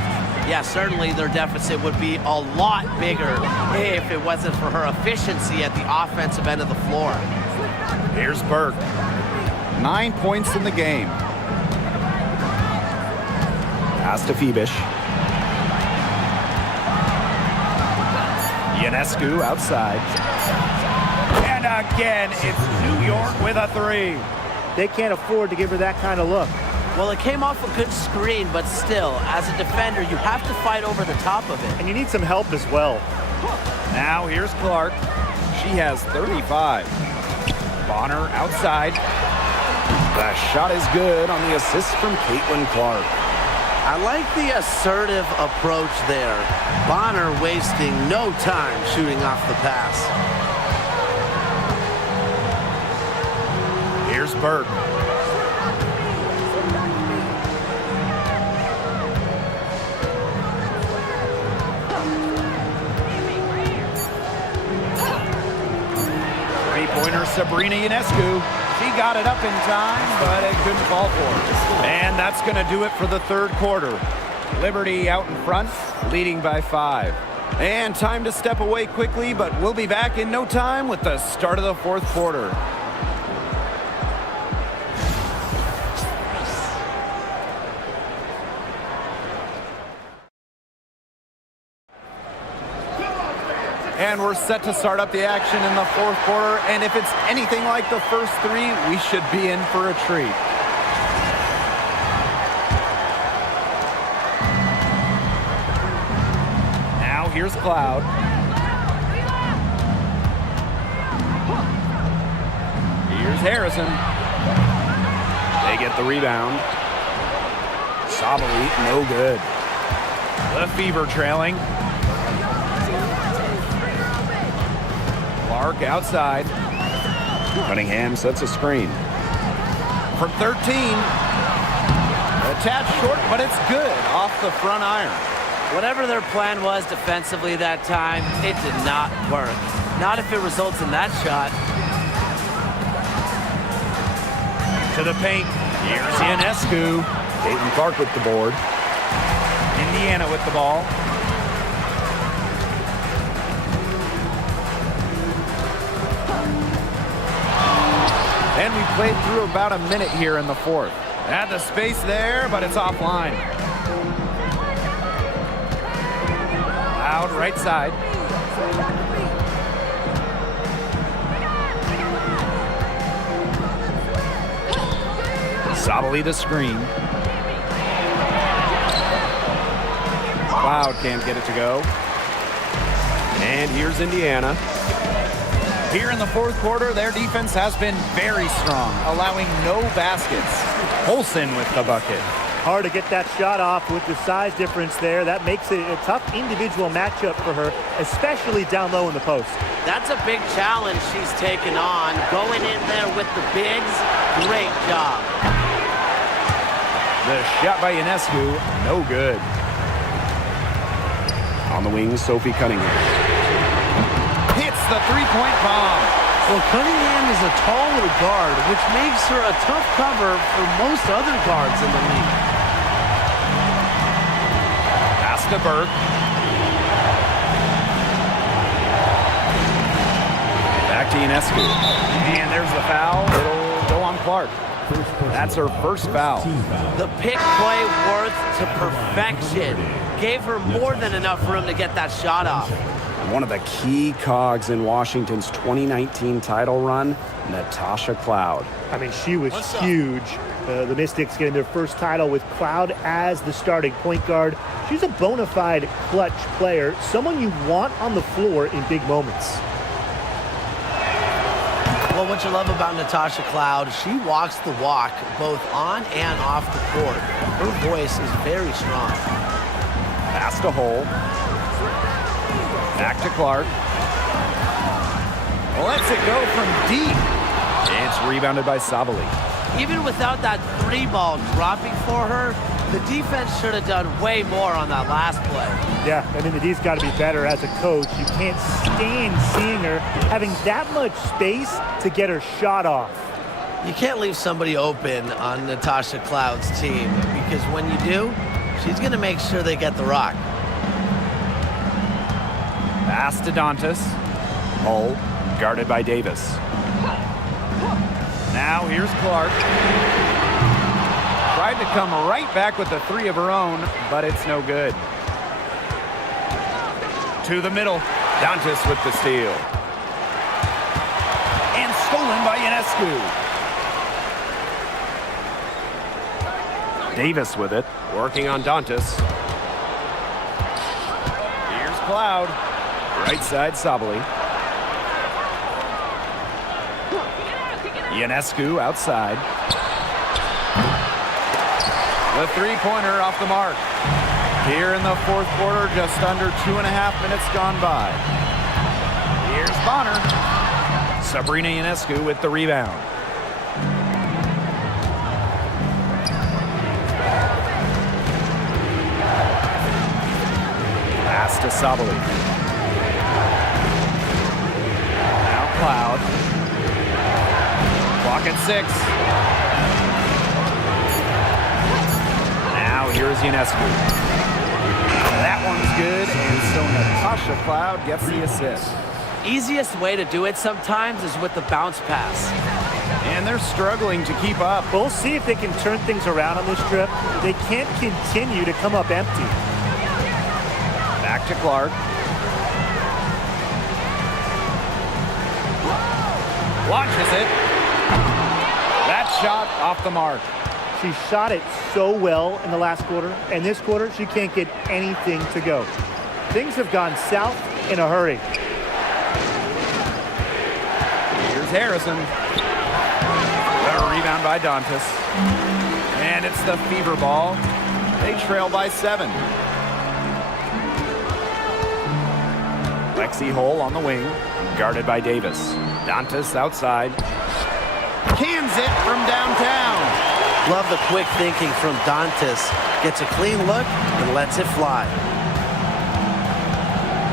Yeah, certainly their deficit would be a lot bigger if it wasn't for her efficiency at the offensive end of the floor. Here's Burke. 9 points in the game. Pass to Fibish. Ionescu outside. And again, it's New York with a three. They can't afford to give her that kind of look. Well, it came off a good screen, but still, as a defender, you have to fight over the top of it. And you need some help as well. Now here's Clark. She has 35. Bonner outside. The shot is good on the assist from Caitlin Clark. I like the assertive approach there. Bonner wasting no time shooting off the pass. Here's Burke. Three-pointer Sabrina Ionescu. She got it up in time, but it couldn't fall for her. And that's going to do it for the third quarter. Liberty out in front, leading by 5. And time to step away quickly, but we'll be back in no time with the start of the fourth quarter. And we're set to start up the action in the fourth quarter. And if it's anything like the first three, we should be in for a treat. Now here's Cloud. Here's Harrison. They get the rebound. Sabali, no good. The Fever trailing. Clark outside. Cunningham sets a screen. From 13. Attached short, but it's good off the front iron. Whatever their plan was defensively that time, it did not work. Not if it results in that shot. To the paint. Here's Ionescu. Caitlin Clark with the board. Indiana with the ball. And we played through about a minute here in the fourth. Had the space there, but it's offline. Loud right side. Sabali the screen. Cloud can't get it to go. And here's Indiana. Here in the fourth quarter, their defense has been very strong, allowing no baskets. Olsen with the bucket. Hard to get that shot off with the size difference there. That makes it a tough individual matchup for her, especially down low in the post. That's a big challenge she's taken on. Going in there with the bigs, great job. The shot by Ionescu, no good. On the wing, Sophie Cunningham. Hits the three-point bomb. Well, Cunningham is a taller guard, which makes her a tough cover for most other guards in the league. Pass to Burke. Back to Ionescu. And there's the foul. It'll go on Clark. That's her first foul. The pick play worth to perfection. Gave her more than enough room to get that shot off. One of the key cogs in Washington's 2019 title run, Natasha Cloud. I mean, she was huge. The Mystics getting their first title with Cloud as the starting point guard. She's a bona fide clutch player, someone you want on the floor in big moments. Well, what you love about Natasha Cloud, she walks the walk both on and off the court. Her voice is very strong. Pass to Hole. Back to Clark. Lets it go from deep. It's rebounded by Sabali. Even without that three ball dropping for her, the defense should have done way more on that last play. Yeah, I mean, the D's got to be better as a coach. You can't stand seeing her having that much space to get her shot off. You can't leave somebody open on Natasha Cloud's team, because when you do, she's going to make sure they get the rock. Pass to Dantas. Hull guarded by Davis. Now here's Clark. Tried to come right back with a three of her own, but it's no good. To the middle. Dantas with the steal. And stolen by Ionescu. Davis with it. Working on Dantas. Here's Cloud. Right side, Sabali. Ionescu outside. The three-pointer off the mark. Here in the fourth quarter, just under 2.5 minutes gone by. Here's Bonner. Sabrina Ionescu with the rebound. Pass to Sabali. Cloud. Clock at 6. Now here's Ionescu. That one's good, and so Natasha Cloud gets the assist. Easiest way to do it sometimes is with the bounce pass. And they're struggling to keep up. We'll see if they can turn things around on this trip. They can't continue to come up empty. Back to Clark. Launches it. That shot off the mark. She shot it so well in the last quarter, and this quarter she can't get anything to go. Things have gone south in a hurry. Here's Harrison. A rebound by Dantas. And it's the Fever ball. They trail by 7. Lexi Hole on the wing, guarded by Davis. Dantas outside. Cans it from downtown. Love the quick thinking from Dantas. Gets a clean look and lets it fly.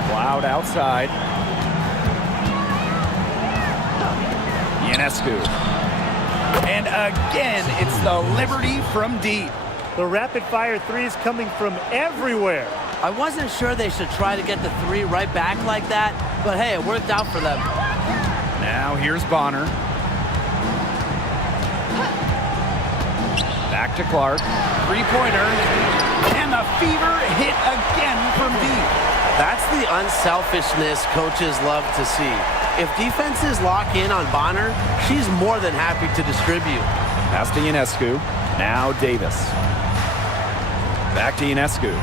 Cloud outside. Ionescu. And again, it's the Liberty from deep. The rapid-fire three is coming from everywhere. I wasn't sure they should try to get the 3 right back like that, but hey, it worked out for them. Now here's Bonner. Back to Clark. 3-pointer. And the Fever hit again from deep. That's the unselfishness coaches love to see. If defenses lock in on Bonner, she's more than happy to distribute. Pass to Ionescu. Now Davis. Back to Ionescu.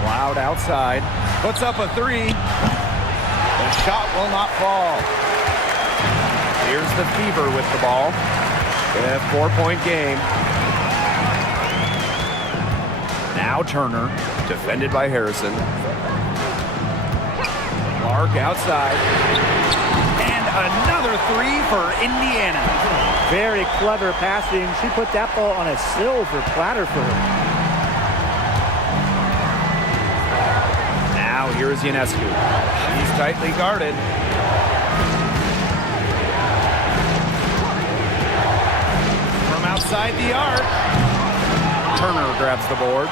Cloud outside. Puts up a 3. The shot will not fall. Here's the Fever with the ball. A 4-point game. Now Turner, defended by Harrison. Clark outside. And another 3 for Indiana. Very clever passing. She put that ball on a silver platter for her. Now here's Ionescu. She's tightly guarded. From outside the arc. Turner grabs the board.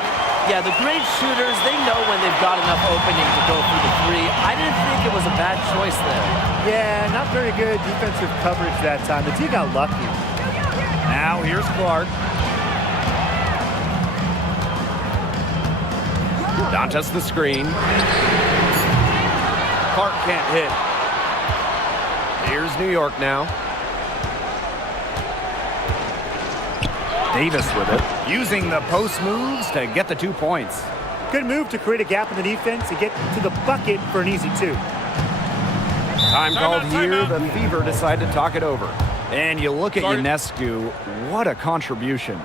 Yeah, the great shooters, they know when they've got enough opening to go through the 3. I didn't think it was a bad choice there. Yeah, not very good defensive coverage that time. The team got lucky. Now here's Clark. Dantas the screen. Clark can't hit. Here's New York now. Davis with it, using the post moves to get the 2 points. Good move to create a gap in the defense and get to the bucket for an easy 2. Time called here. The Fever decide to talk it over. And you look at Ionescu, what a contribution.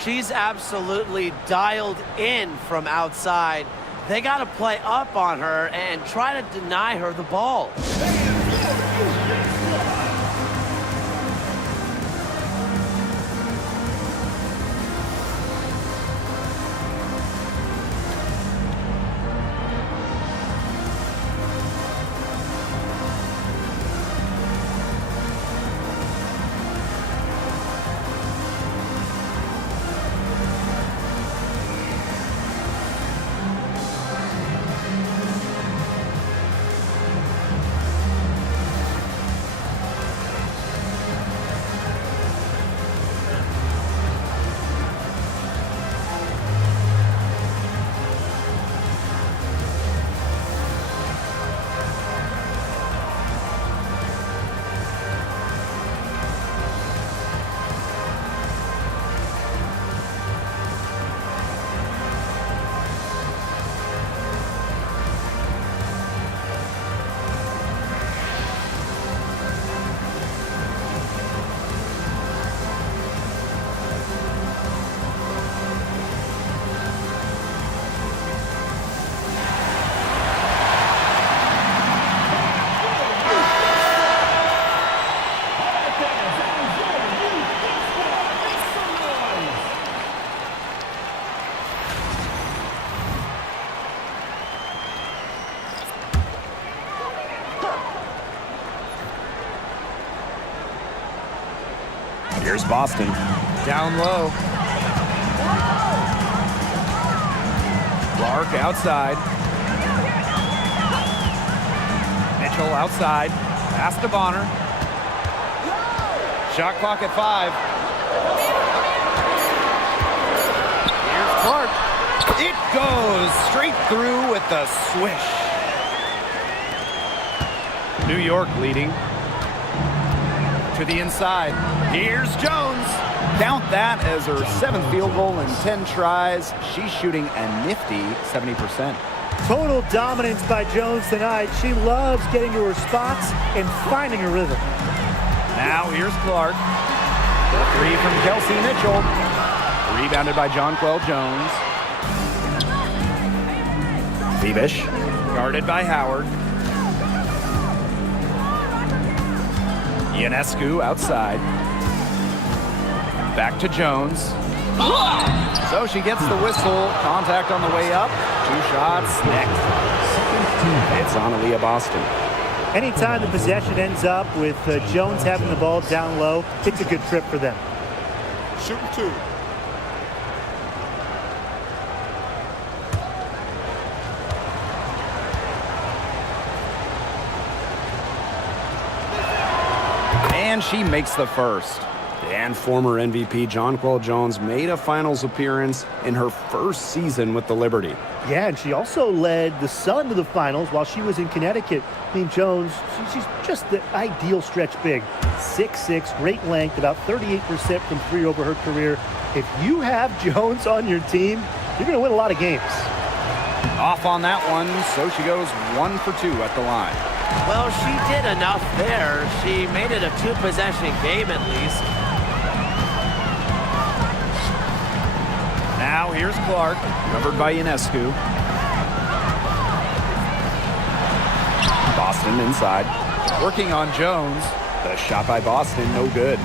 She's absolutely dialed in from outside. They got to play up on her and try to deny her the ball. Here's Boston. Down low. Clark outside. Mitchell outside. Pass to Bonner. Shot clock at 5. Here's Clark. It goes straight through with the swish. New York leading. To the inside. Here's Jones. Count that as her 7th field goal in 10 tries. She's shooting a nifty 70%. Total dominance by Jones tonight. She loves getting to her spots and finding her rhythm. Now here's Clark. The 3 from Kelsey Mitchell. Rebounded by Jonquel Jones. Bebish. Guarded by Howard. Ionescu outside. Back to Jones. So she gets the whistle. Contact on the way up. 2 shots next. It's on Aaliyah Boston. Anytime the possession ends up with Jones having the ball down low, it's a good trip for them. Shooting 2. And she makes the first. And former MVP Jonquel Jones made a finals appearance in her first season with the Liberty. Yeah, and she also led the Sun to the finals while she was in Connecticut. I mean, Jones, she's just the ideal stretch big. 6'6", great length, about 38% from 3 over her career. If you have Jones on your team, you're going to win a lot of games. Off on that one, so she goes 1 for 2 at the line. Well, she did enough there. She made it a 2-possession game at least. Now here's Clark, covered by Ionescu. Boston inside, working on Jones. The shot by Boston, no good.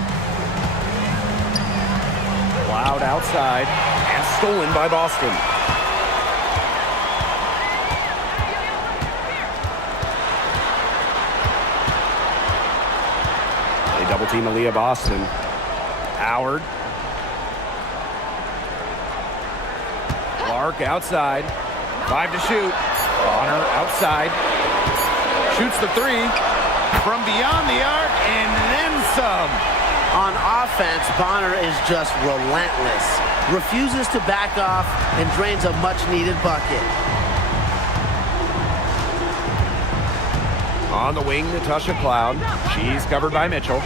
Loud outside, and stolen by Boston. They double team Aaliyah Boston. Howard. Clark outside. 5 to shoot. Bonner outside. Shoots the 3 from beyond the arc and then some. On offense, Bonner is just relentless. Refuses to back off and drains a much-needed bucket. On the wing, Natasha Cloud. She's covered by Mitchell.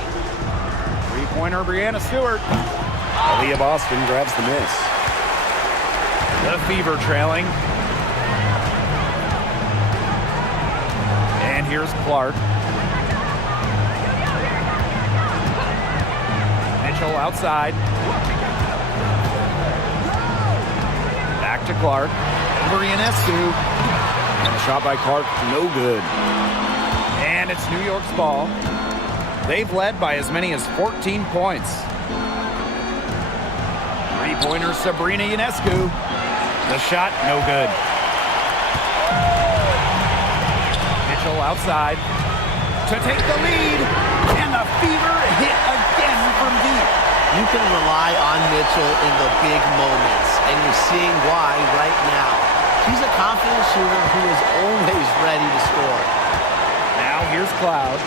3-pointer, Brianna Stewart. Aaliyah Boston grabs the miss. The Fever trailing. And here's Clark. Mitchell outside. Back to Clark. Over Ionescu. And the shot by Clark, no good. And it's New York's ball. They've led by as many as 14 points. 3-pointer, Sabrina Ionescu. The shot, no good. Mitchell outside to take the lead. And the Fever hit again from deep. You can rely on Mitchell in the big moments, and you're seeing why right now. She's a confident shooter who is always ready to score. Now here's Cloud.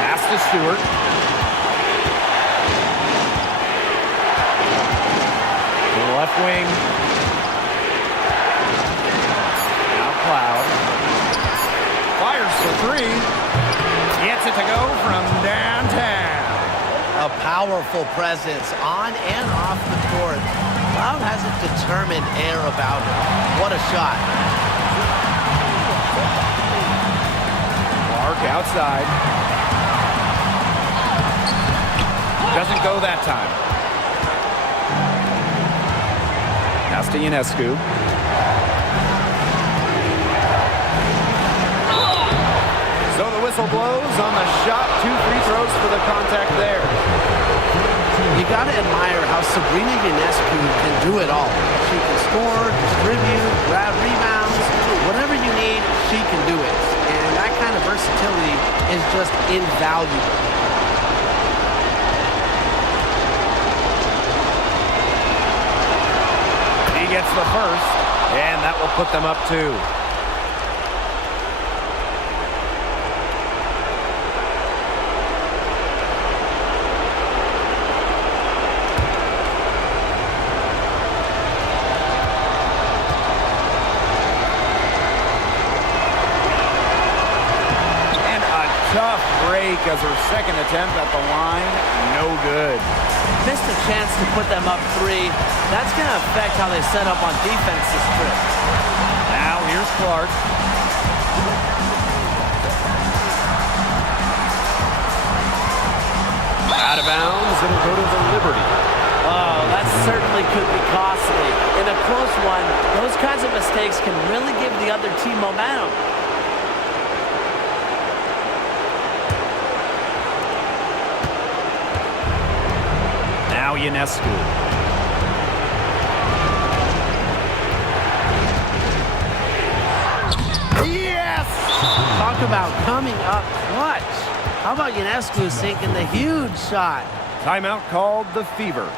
Pass to Stewart. To the left wing. Now Cloud. Fires for 3. Gets it to go from downtown. A powerful presence on and off the court. Cloud has a determined air about her. What a shot. Clark outside. Doesn't go that time. Pass to Ionescu. So the whistle blows on the shot. 2 free throws for the contact there. You got to admire how Sabrina Ionescu can do it all. She can score, distribute, grab rebounds, whatever you need, she can do it. And that kind of versatility is just invaluable. the first, and that will put them up 2. Tough break as her second attempt at the line, no good. Missed a chance to put them up 3. That's going to affect how they set up on defense this trip. Now here's Clark. Out of bounds, it'll go to the Liberty. Oh, that certainly could be costly. In a close one, those kinds of mistakes can really give the other team momentum. Now Ionescu. Yes! Talk about coming up clutch. How about Ionescu sinking the huge shot? Timeout called the Fever.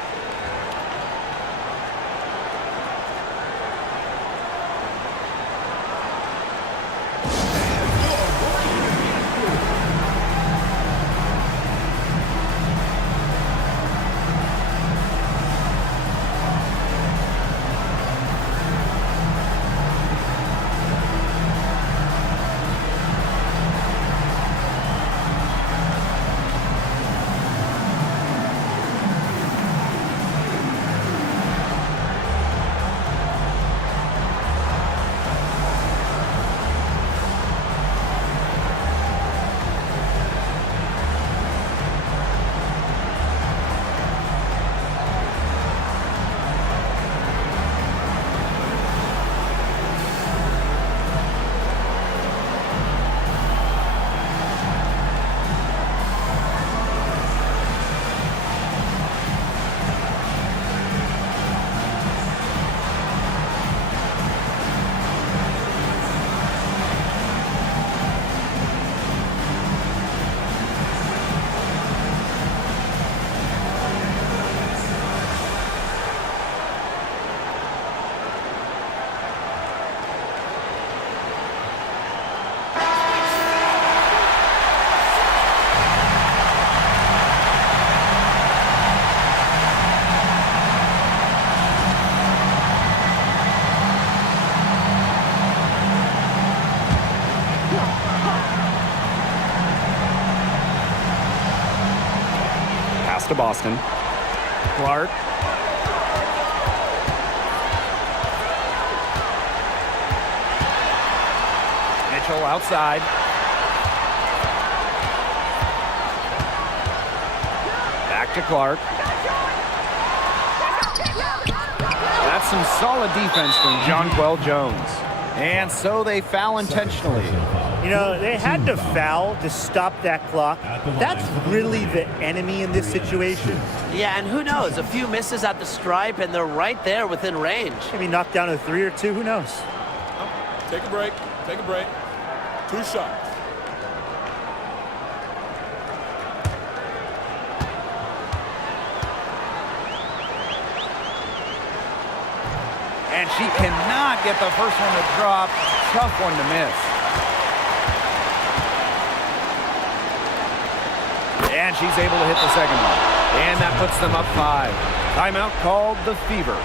To Boston. Clark. Mitchell outside. Back to Clark. That's some solid defense from Jonquel Jones. And so they foul intentionally. You know, they had to foul to stop that clock. That's really the enemy in this situation. Yeah, and who knows? A few misses at the stripe, and they're right there within range. Maybe knock down a 3 or 2, who knows? Take a break. Take a break. 2 shots. And she cannot get the first one to drop. Tough one to miss. And she's able to hit the second one. And that puts them up 5. Timeout called the Fever.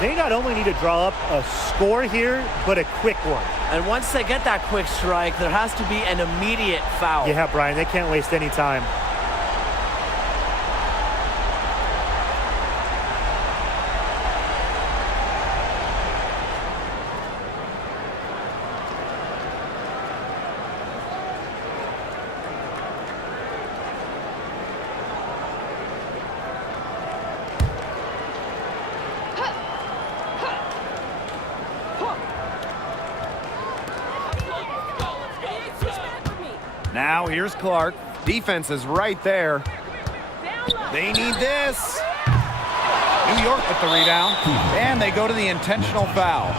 They not only need to draw up a score here, but a quick one. And once they get that quick strike, there has to be an immediate foul. Yeah, Brian, they can't waste any time. Now here's Clark. Defense is right there. They need this. New York with the rebound. And they go to the intentional foul.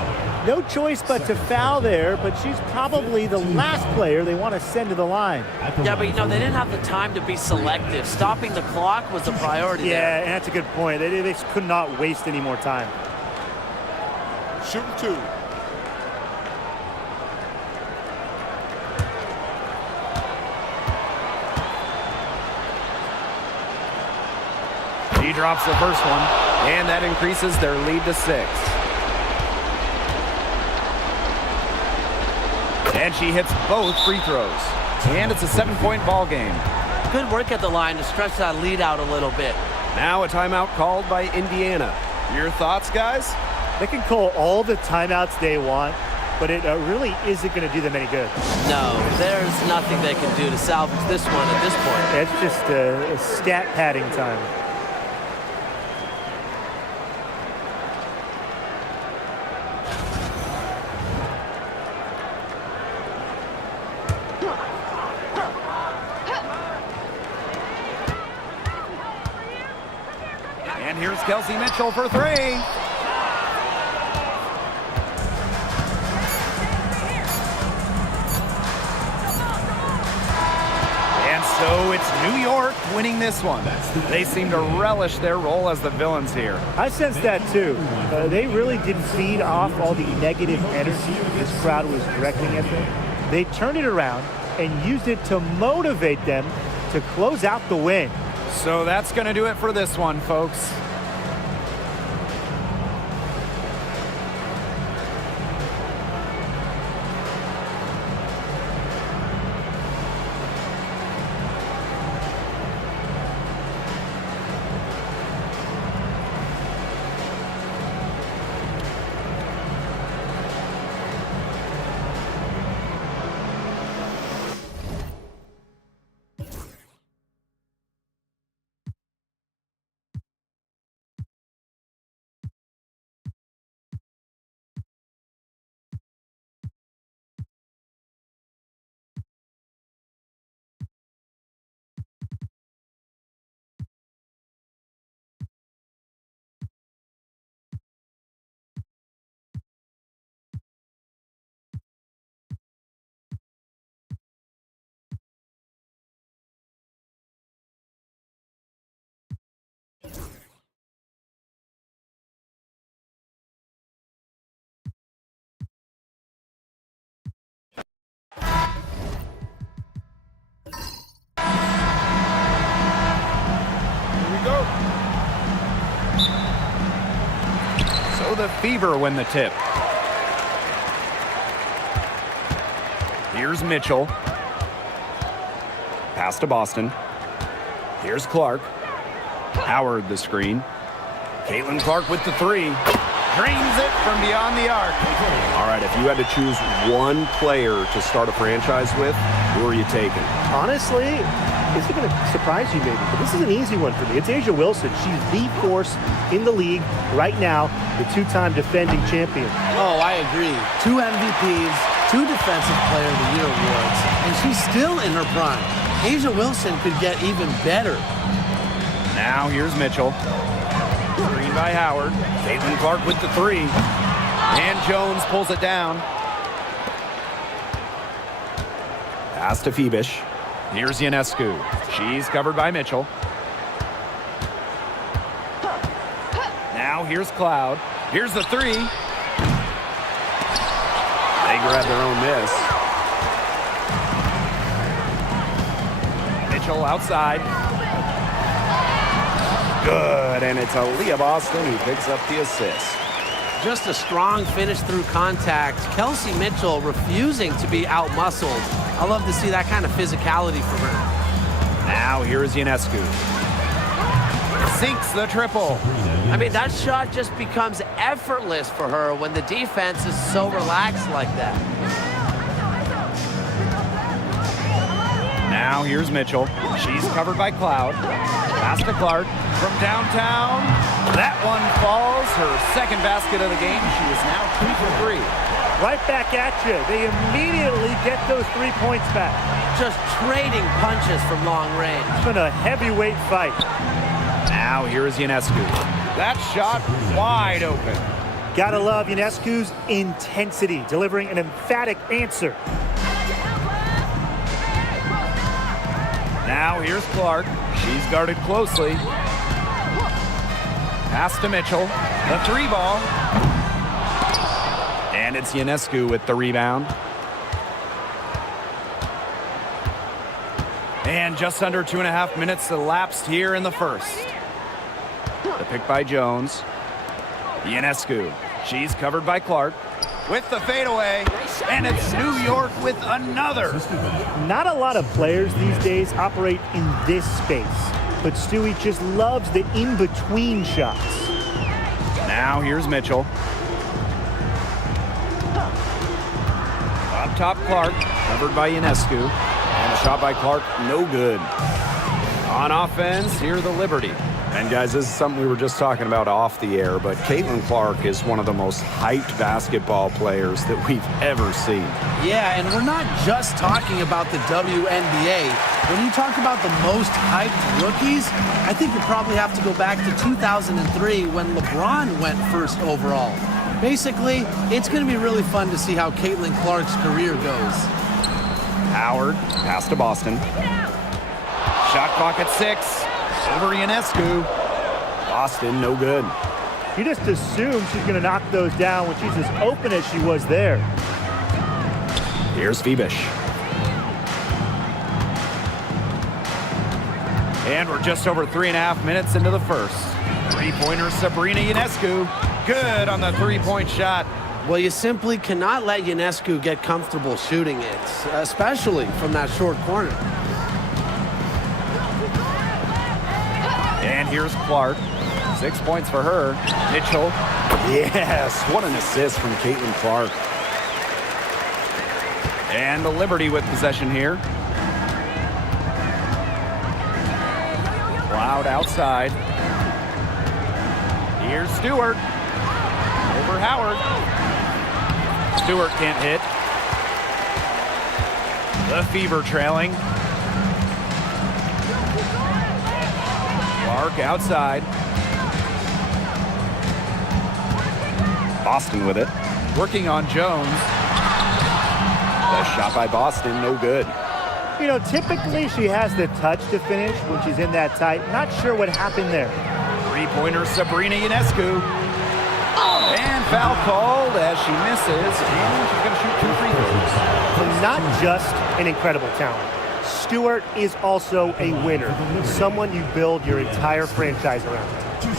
No choice but to foul there, but she's probably the last player they want to send to the line. Yeah, but you know, they didn't have the time to be selective. Stopping the clock was the priority there. Yeah, and that's a good point. They could not waste any more time. Shooting 2. She drops the first one, and that increases their lead to 6. And she hits both free throws. And it's a 7-point ball game. Good work at the line to stretch that lead out a little bit. Now a timeout called by Indiana. Your thoughts, guys? They can call all the timeouts they want, but it really isn't going to do them any good. No, there's nothing they can do to salvage this one at this point. It's just a stat padding time. And here's Kelsey Mitchell for 3. So it's New York winning this one. They seem to relish their role as the villains here. I sense that too. They really did feed off all the negative energy this crowd was directing at them. They turned it around and used it to motivate them to close out the win. So that's going to do it for this one, folks. The Fever win the tip. Here's Mitchell. Pass to Boston. Here's Clark. Howard the screen. Caitlin Clark with the 3. Drains it from beyond the arc. All right, if you had to choose one player to start a franchise with, who are you taking? Honestly, this is going to surprise you maybe, but this is an easy one for me. It's A'ja Wilson. She's the force in the league right now, the 2-time defending champion. Oh, I agree. 2 MVPs, 2 Defensive Player of the Year awards, and she's still in her prime. A'ja Wilson could get even better. Now here's Mitchell. Screen by Howard. Caitlin Clark with the 3. And Jones pulls it down. Pass to Phoebish. Here's Ionescu. She's covered by Mitchell. Now here's Cloud. Here's the 3. They grab their own miss. Mitchell outside. Good, and it's Aaliyah Boston who picks up the assist. Just a strong finish through contact. Kelsey Mitchell refusing to be out-muscled. I love to see that kind of physicality from her. Now here is Ionescu. Sinks the triple. I mean, that shot just becomes effortless for her when the defense is so relaxed like that. Now here's Mitchell. She's covered by Cloud. Pass to Clark from downtown. That one falls. Her second basket of the game. She is now 2 for 3. Right back at you. They immediately get those 3 points back. Just trading punches from long range. It's been a heavyweight fight. Now here is Ionescu. That shot wide open. Gotta love Ionescu's intensity, delivering an emphatic answer. Now here's Clark. She's guarded closely. Pass to Mitchell. The 3 ball. And it's Ionescu with the rebound. And just under 2.5 minutes elapsed here in the first. The pick by Jones. Ionescu. She's covered by Clark. With the fadeaway. And it's New York with another. Not a lot of players these days operate in this space, but Stewie just loves the in-between shots. Now here's Mitchell. Up top, Clark, covered by Ionescu. And a shot by Clark, no good. On offense, here the Liberty. And guys, this is something we were just talking about off the air, but Caitlin Clark is one of the most hyped basketball players that we've ever seen. Yeah, and we're not just talking about the WNBA. When you talk about the most hyped rookies, I think you probably have to go back to 2003 when LeBron went first overall. Basically, it's going to be really fun to see how Caitlin Clark's career goes. Howard, pass to Boston. Shot clock at 6. Over Ionescu. Boston, no good. You just assume she's going to knock those down when she's as open as she was there. Here's Fibish. And we're just over 3.5 minutes into the first. Three-pointer, Sabrina Ionescu. Good on the three-point shot. Well, you simply cannot let Ionescu get comfortable shooting it, especially from that short corner. And here's Clark. 6 points for her. Mitchell. Yes, what an assist from Caitlin Clark. And the Liberty with possession here. Cloud outside. Here's Stewart. Over Howard. Stewart can't hit. The Fever trailing. Clark outside. Boston with it. Working on Jones. The shot by Boston, no good. You know, typically she has the touch to finish when she's in that tight. Not sure what happened there. Three-pointer, Sabrina Ionescu. And foul called as she misses. And she's going to shoot 2 free throws. Not just an incredible talent. Stewart is also a winner. Someone you build your entire franchise around.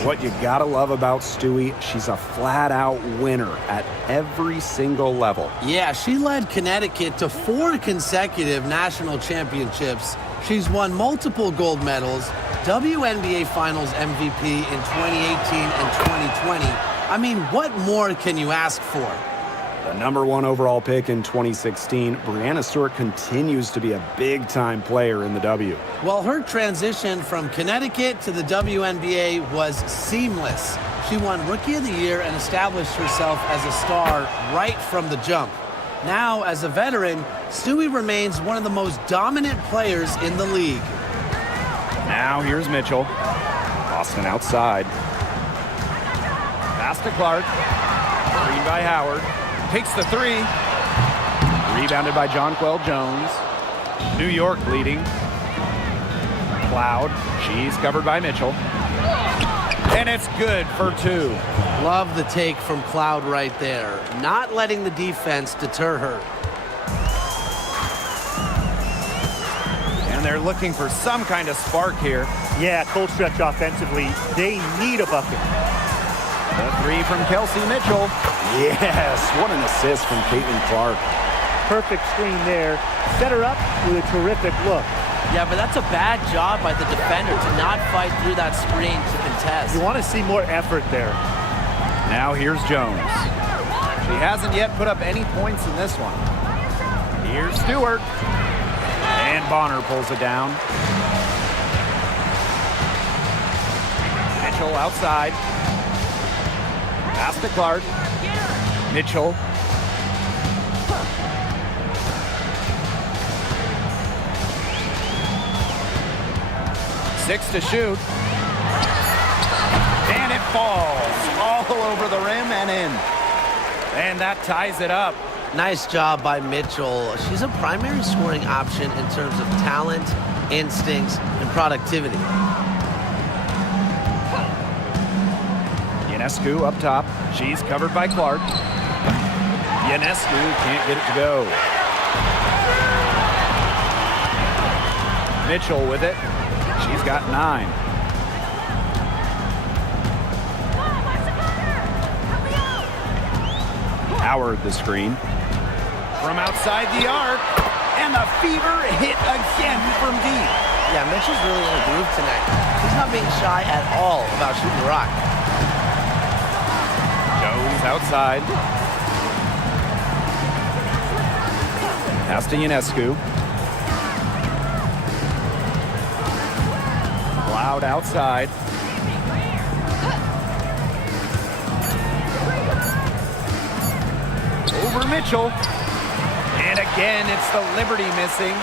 What you gotta love about Stewie, she's a flat-out winner at every single level. Yeah, she led Connecticut to 4 consecutive national championships. She's won multiple gold medals, WNBA Finals MVP in 2018 and 2020. I mean, what more can you ask for? The #1 overall pick in 2016, Breanna Stewart continues to be a big-time player in the W. Well, her transition from Connecticut to the WNBA was seamless. She won Rookie of the Year and established herself as a star right from the jump. Now, as a veteran, Stewie remains one of the most dominant players in the league. Now here's Mitchell. Boston outside. Pass to Clark. Screen by Howard. Takes the 3. Rebounded by Jonquel Jones. New York leading. Cloud. She's covered by Mitchell. And it's good for 2. Love the take from Cloud right there. Not letting the defense deter her. And they're looking for some kind of spark here. Yeah, cold stretch offensively. They need a bucket. The 3 from Kelsey Mitchell. Yes, what an assist from Caitlin Clark. Perfect screen there. Set her up with a terrific look. Yeah, but that's a bad job by the defender to not fight through that screen to contest. You want to see more effort there. Now here's Jones. She hasn't yet put up any points in this one. Here's Stewart. And Bonner pulls it down. Mitchell outside. Pass to Clark. Mitchell. Six to shoot. And it falls all over the rim and in. And that ties it up. Nice job by Mitchell. She's a primary scoring option in terms of talent, instincts, and productivity. Ionescu up top. She's covered by Clark. Ionescu can't get it to go. Mitchell with it. She's got 9. Howard the screen. From outside the arc. And the Fever hit again from deep. Yeah, Mitchell's really in a groove tonight. She's not being shy at all about shooting the rock. Jones outside. Pass to Ionescu. Cloud outside. Over Mitchell. And again, it's the Liberty missing.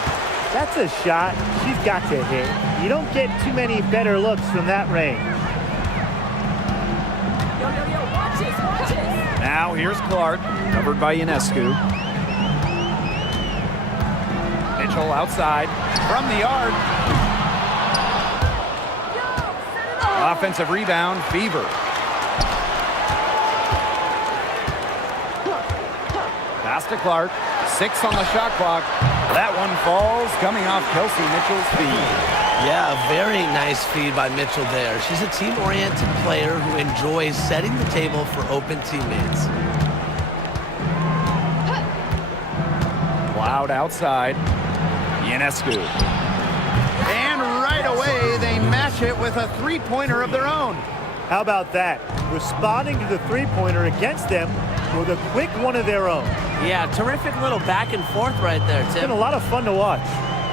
That's a shot she's got to hit. You don't get too many better looks from that range. Watch this. Now here's Clark, covered by Ionescu. Mitchell outside from the arc. Offensive rebound, Fever. Pass to Clark. 6 on the shot clock. That one falls, coming off Kelsey Mitchell's feed. Yeah, a very nice feed by Mitchell there. She's a team-oriented player who enjoys setting the table for open teammates. Cloud outside. Ionescu. And right away, they match it with a three-pointer of their own. How about that? Responding to the three-pointer against them with a quick one of their own. Yeah, terrific little back and forth right there, Tim. It's been a lot of fun to watch.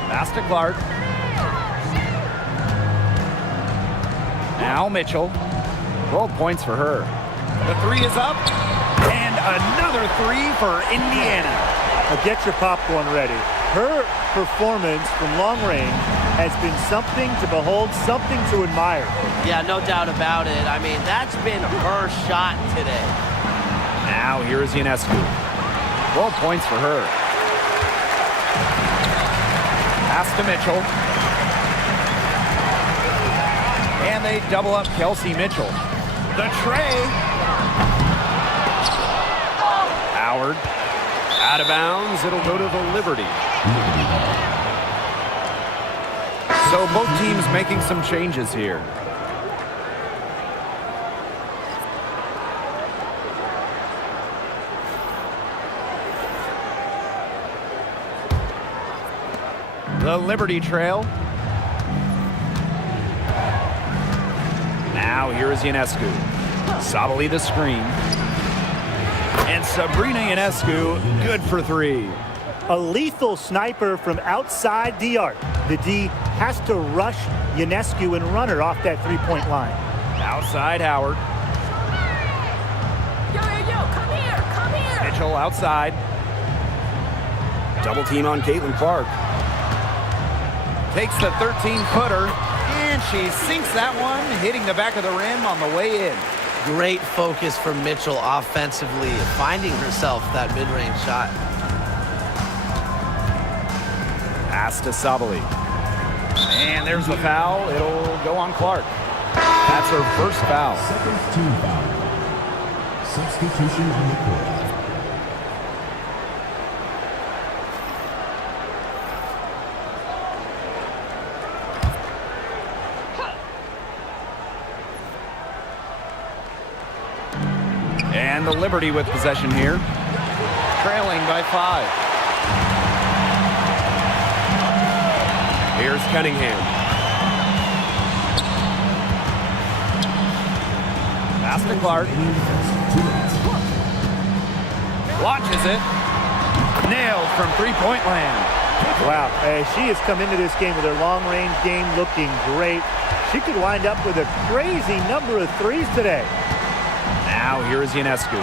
Pass to Clark. Now Mitchell. 12 points for her. The 3 is up. And another 3 for Indiana. Now get your popcorn ready. Her performance from long range has been something to behold, something to admire. Yeah, no doubt about it. I mean, that's been her shot today. Now here's Ionescu. 12 points for her. Pass to Mitchell. And they double up Kelsey Mitchell. The tray. Howard. Out of bounds. It'll go to the Liberty. So both teams making some changes here. The Liberty trail. Now here is Ionescu. Sabali the screen. And Sabrina Ionescu, good for 3. A lethal sniper from outside the arc. The D has to rush Ionescu and run her off that three-point line. Outside Howard. Come here. Mitchell outside. Double team on Caitlin Clark. Takes the 13-footer, and she sinks that one, hitting the back of the rim on the way in. Great focus from Mitchell offensively, finding herself that mid-range shot. Pass to Sabali. And there's the foul. It'll go on Clark. That's her first foul. Second team foul. Substitution on the court. And the Liberty with possession here. Trailing by 5. Here's Cunningham. Pass to Clark. Launches it. Nailed from three-point land. Wow, she has come into this game with her long-range game looking great. She could wind up with a crazy number of threes today. Now here is Ionescu.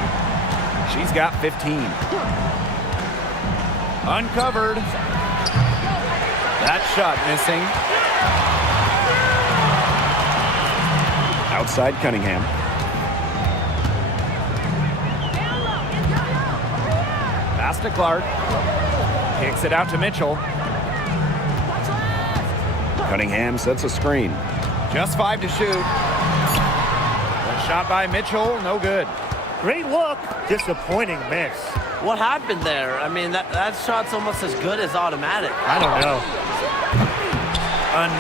She's got 15. Uncovered. That shot missing. Outside Cunningham. Pass to Clark. Kicks it out to Mitchell. Cunningham sets a screen. Just 5 to shoot. The shot by Mitchell, no good. Great look. Disappointing miss. What happened there? I mean, that shot's almost as good as automatic. I don't know.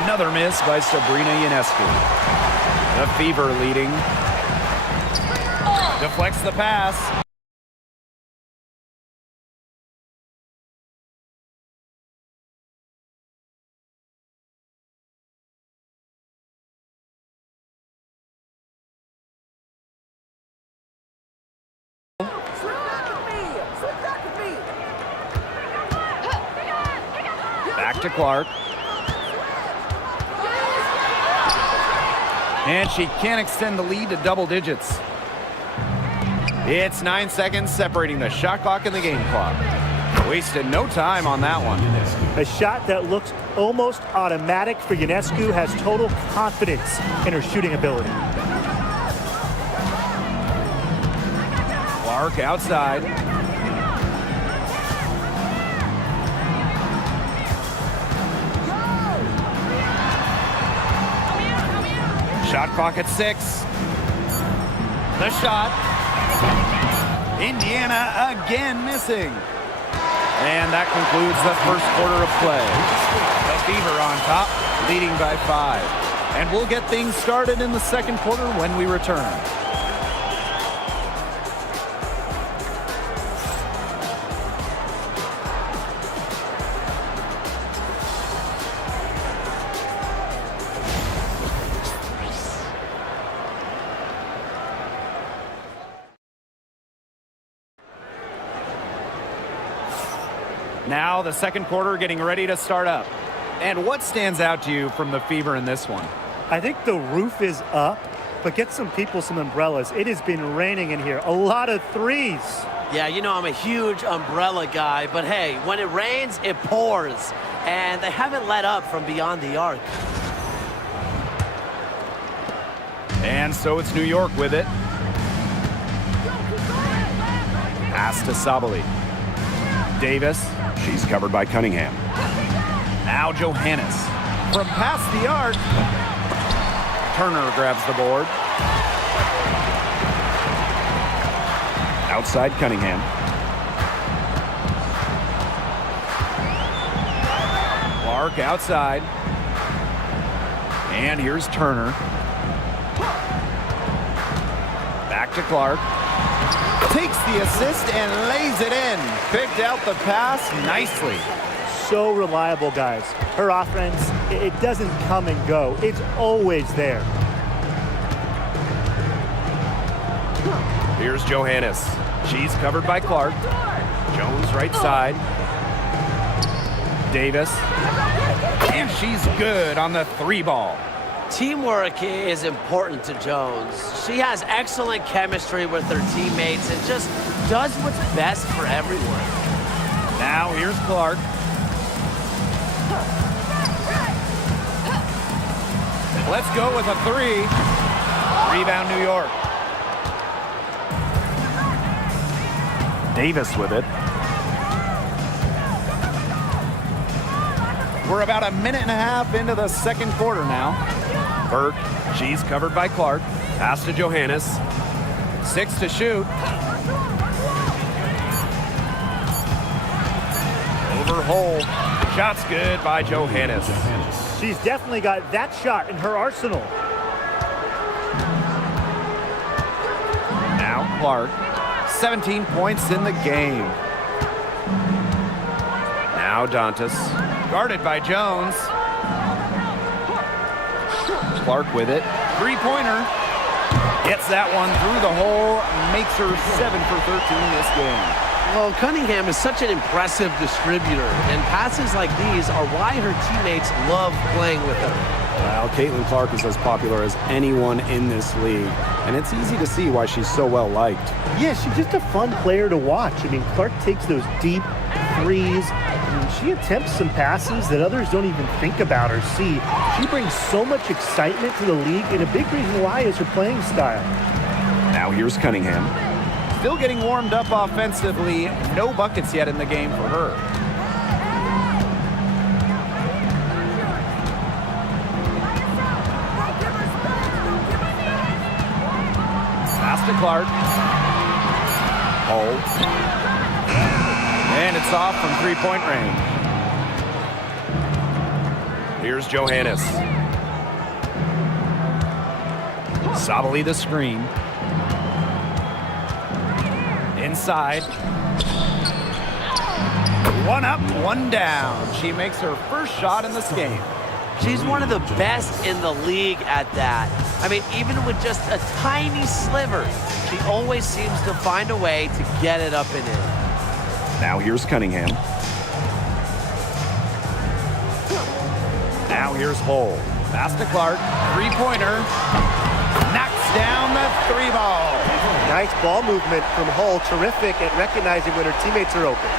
Another miss by Sabrina Ionescu. The Fever leading. Deflects the pass. Back to Clark. And she can't extend the lead to double digits. It's 9 seconds separating the shot clock and the game clock. Wasted no time on that one. A shot that looks almost automatic for Ionescu, has total confidence in her shooting ability. Clark outside. Shot clock at 6. The shot. Indiana again missing. And that concludes the first quarter of play. The Fever on top, leading by 5. And we'll get things started in the second quarter when we return. Now the second quarter getting ready to start up. And what stands out to you from the Fever in this one? I think the roof is up, but get some people some umbrellas. It has been raining in here. A lot of threes. Yeah, you know I'm a huge umbrella guy, but hey, when it rains, it pours. And they haven't let up from beyond the arc. And so it's New York with it. Pass to Sabali. Davis. She's covered by Cunningham. Now Johannes. From past the arc. Turner grabs the board. Outside Cunningham. Clark outside. And here's Turner. Back to Clark. Takes the assist and lays it in. Picked out the pass nicely. So reliable, guys. Her offense, it doesn't come and go. It's always there. Here's Johannes. She's covered by Clark. Jones right side. Davis. And she's good on the 3 ball. Teamwork is important to Jones. She has excellent chemistry with her teammates and just does what's best for everyone. Now here's Clark. Let's go with a 3. Rebound New York. Davis with it. We're about a minute and a half into the second quarter now. Burke, she's covered by Clark. Pass to Johannes. 6 to shoot. Over hole. Shot's good by Johannes. She's definitely got that shot in her arsenal. Now Clark. 17 points in the game. Now Dantas. Guarded by Jones. Clark with it. 3-pointer. Gets that one through the hole. Makes her 7 for 13 this game. Well, Cunningham is such an impressive distributor, and passes like these are why her teammates love playing with her. Well, Caitlin Clark is as popular as anyone in this league, and it's easy to see why she's so well liked. Yeah, she's just a fun player to watch. I mean, Clark takes those deep threes. She attempts some passes that others don't even think about or see. She brings so much excitement to the league, and a big reason why is her playing style. Now here's Cunningham. Still getting warmed up offensively. No buckets yet in the game for her. Pass to Clark. Hold. And it's off from three-point range. Here's Johannes. Sabali the screen. Inside. One up, one down. She makes her first shot in this game. She's one of the best in the league at that. I mean, even with just a tiny sliver, she always seems to find a way to get it up and in. Now here's Cunningham. Now here's Hull. Pass to Clark. Three-pointer. Knocks down the three ball. Nice ball movement from Hull. Terrific at recognizing when her teammates are open.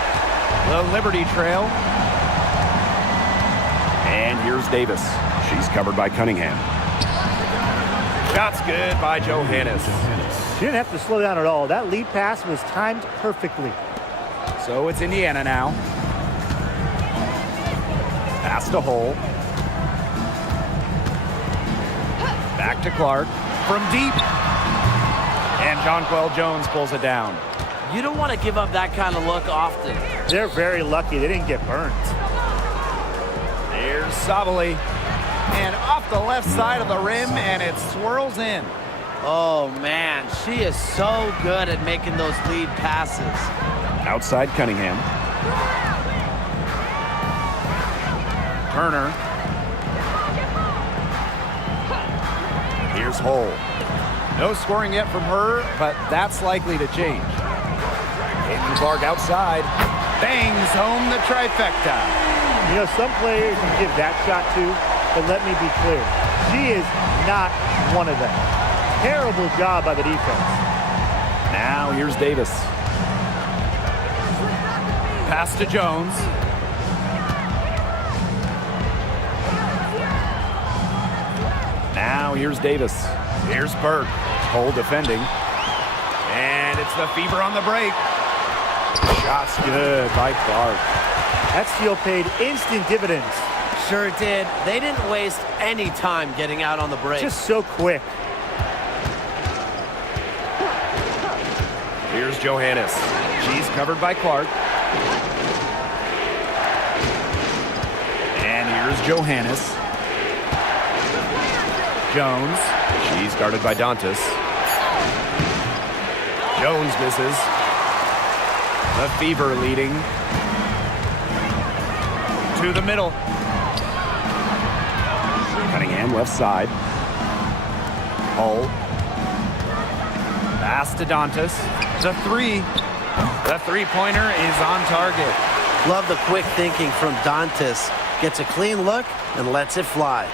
The Liberty trail. And here's Davis. She's covered by Cunningham. Shot's good by Johannes. She didn't have to slow down at all. That lead pass was timed perfectly. So it's Indiana now. Pass to Hull. Back to Clark. From deep. And Jonquel Jones pulls it down. You don't want to give up that kind of look often. They're very lucky they didn't get burned. Here's Sabali. And off the left side of the rim, and it swirls in. Oh, man. She is so good at making those lead passes. Outside Cunningham. Turner. Here's Hull. No scoring yet from her, but that's likely to change. Caitlin Clark outside. Bangs home the trifecta. You know, some players you give that shot to, but let me be clear. She is not one of them. Terrible job by the defense. Now here's Davis. Pass to Jones. Now here's Davis. Here's Burke. Hull defending. And it's the Fever on the break. Shot's good by Clark. That steal paid instant dividends. Sure did. They didn't waste any time getting out on the break. Just so quick. Here's Johannes. She's covered by Clark. And here's Johannes. Jones. She's guarded by Dantas. Jones misses. The Fever leading. To the middle. Cunningham left side. Hull. Pass to Dantas. The three. The three-pointer is on target. Love the quick thinking from Dantas. Gets a clean look and lets it fly.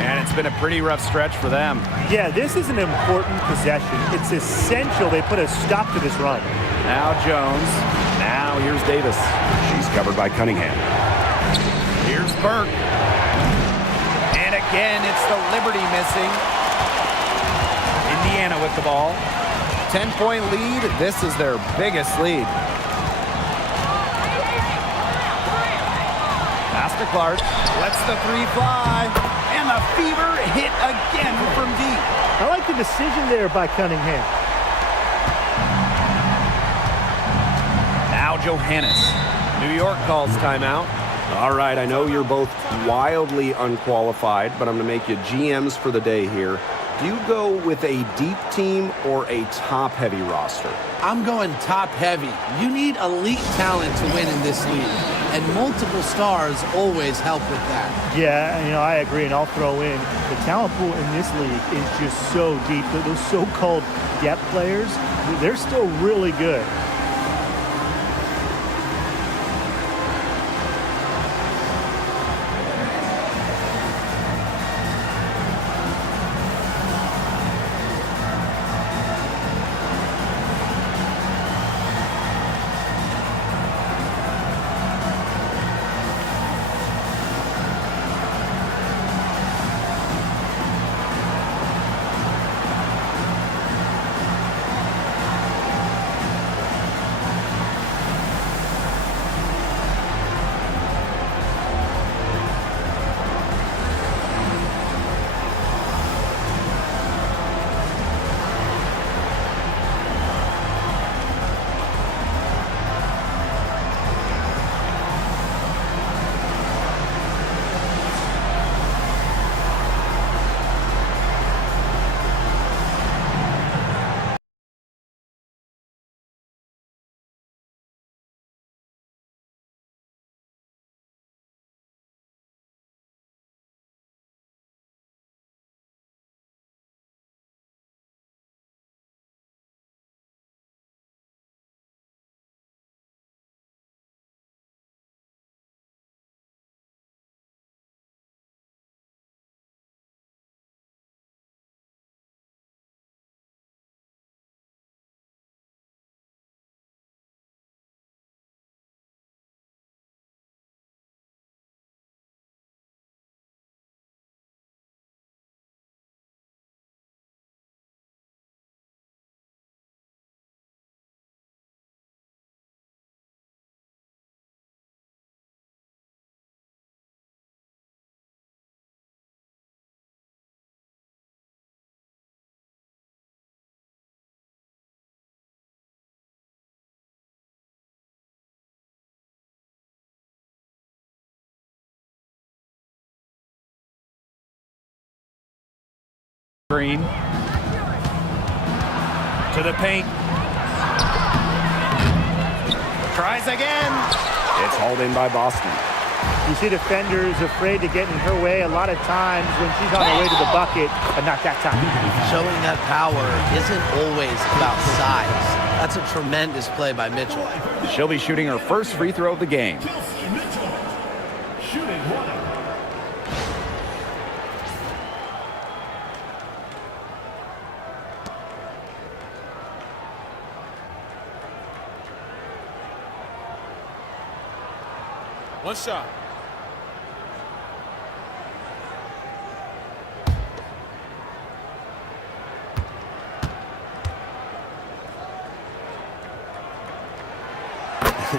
And it's been a pretty rough stretch for them. Yeah, this is an important possession. It's essential they put a stop to this run. Now Jones. Now here's Davis. She's covered by Cunningham. Here's Burke. And again, it's the Liberty missing. Indiana with the ball. 10-point lead. This is their biggest lead. Pass to Clark. Lets the three fly. And the Fever hit again from deep. I like the decision there by Cunningham. Now Johannes. New York calls timeout. All right, I know you're both wildly unqualified, but I'm going to make you GMs for the day here. Do you go with a deep team or a top-heavy roster? I'm going top-heavy. You need elite talent to win in this league, and multiple stars always help with that. Yeah, you know, I agree, and I'll throw in the talent pool in this league is just so deep. Those so-called depth players, they're still really good. Green. To the paint. Tries again. It's hauled in by Boston. You see defenders afraid to get in her way a lot of times when she's on her way to the bucket, but not that time. Showing that power isn't always about size. That's a tremendous play by Mitchell. She'll be shooting her first free throw of the game. Shooting one. One shot.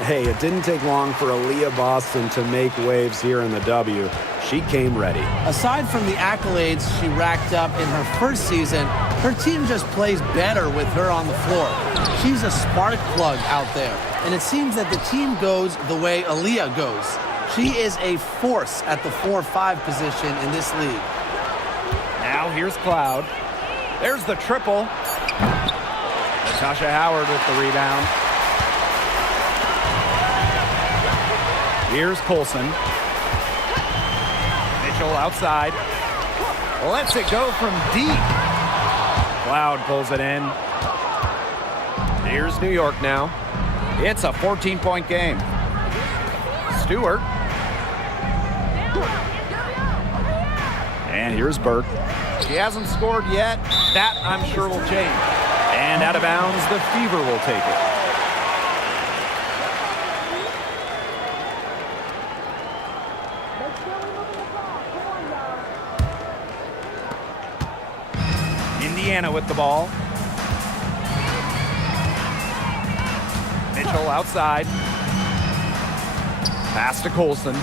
Hey, it didn't take long for Aaliyah Boston to make waves here in the W. She came ready. Aside from the accolades she racked up in her first season, her team just plays better with her on the floor. She's a spark plug out there, and it seems that the team goes the way Aaliyah goes. She is a force at the 4-5 position in this league. Now here's Cloud. There's the triple. Natasha Howard with the rebound. Here's Colson. Mitchell outside. Lets it go from deep. Cloud pulls it in. Here's New York now. It's a 14-point game. Stewart. And here's Burke. She hasn't scored yet. That, I'm sure, will change. And out of bounds, the Fever will take it. Indiana with the ball. Mitchell outside. Pass to Colson.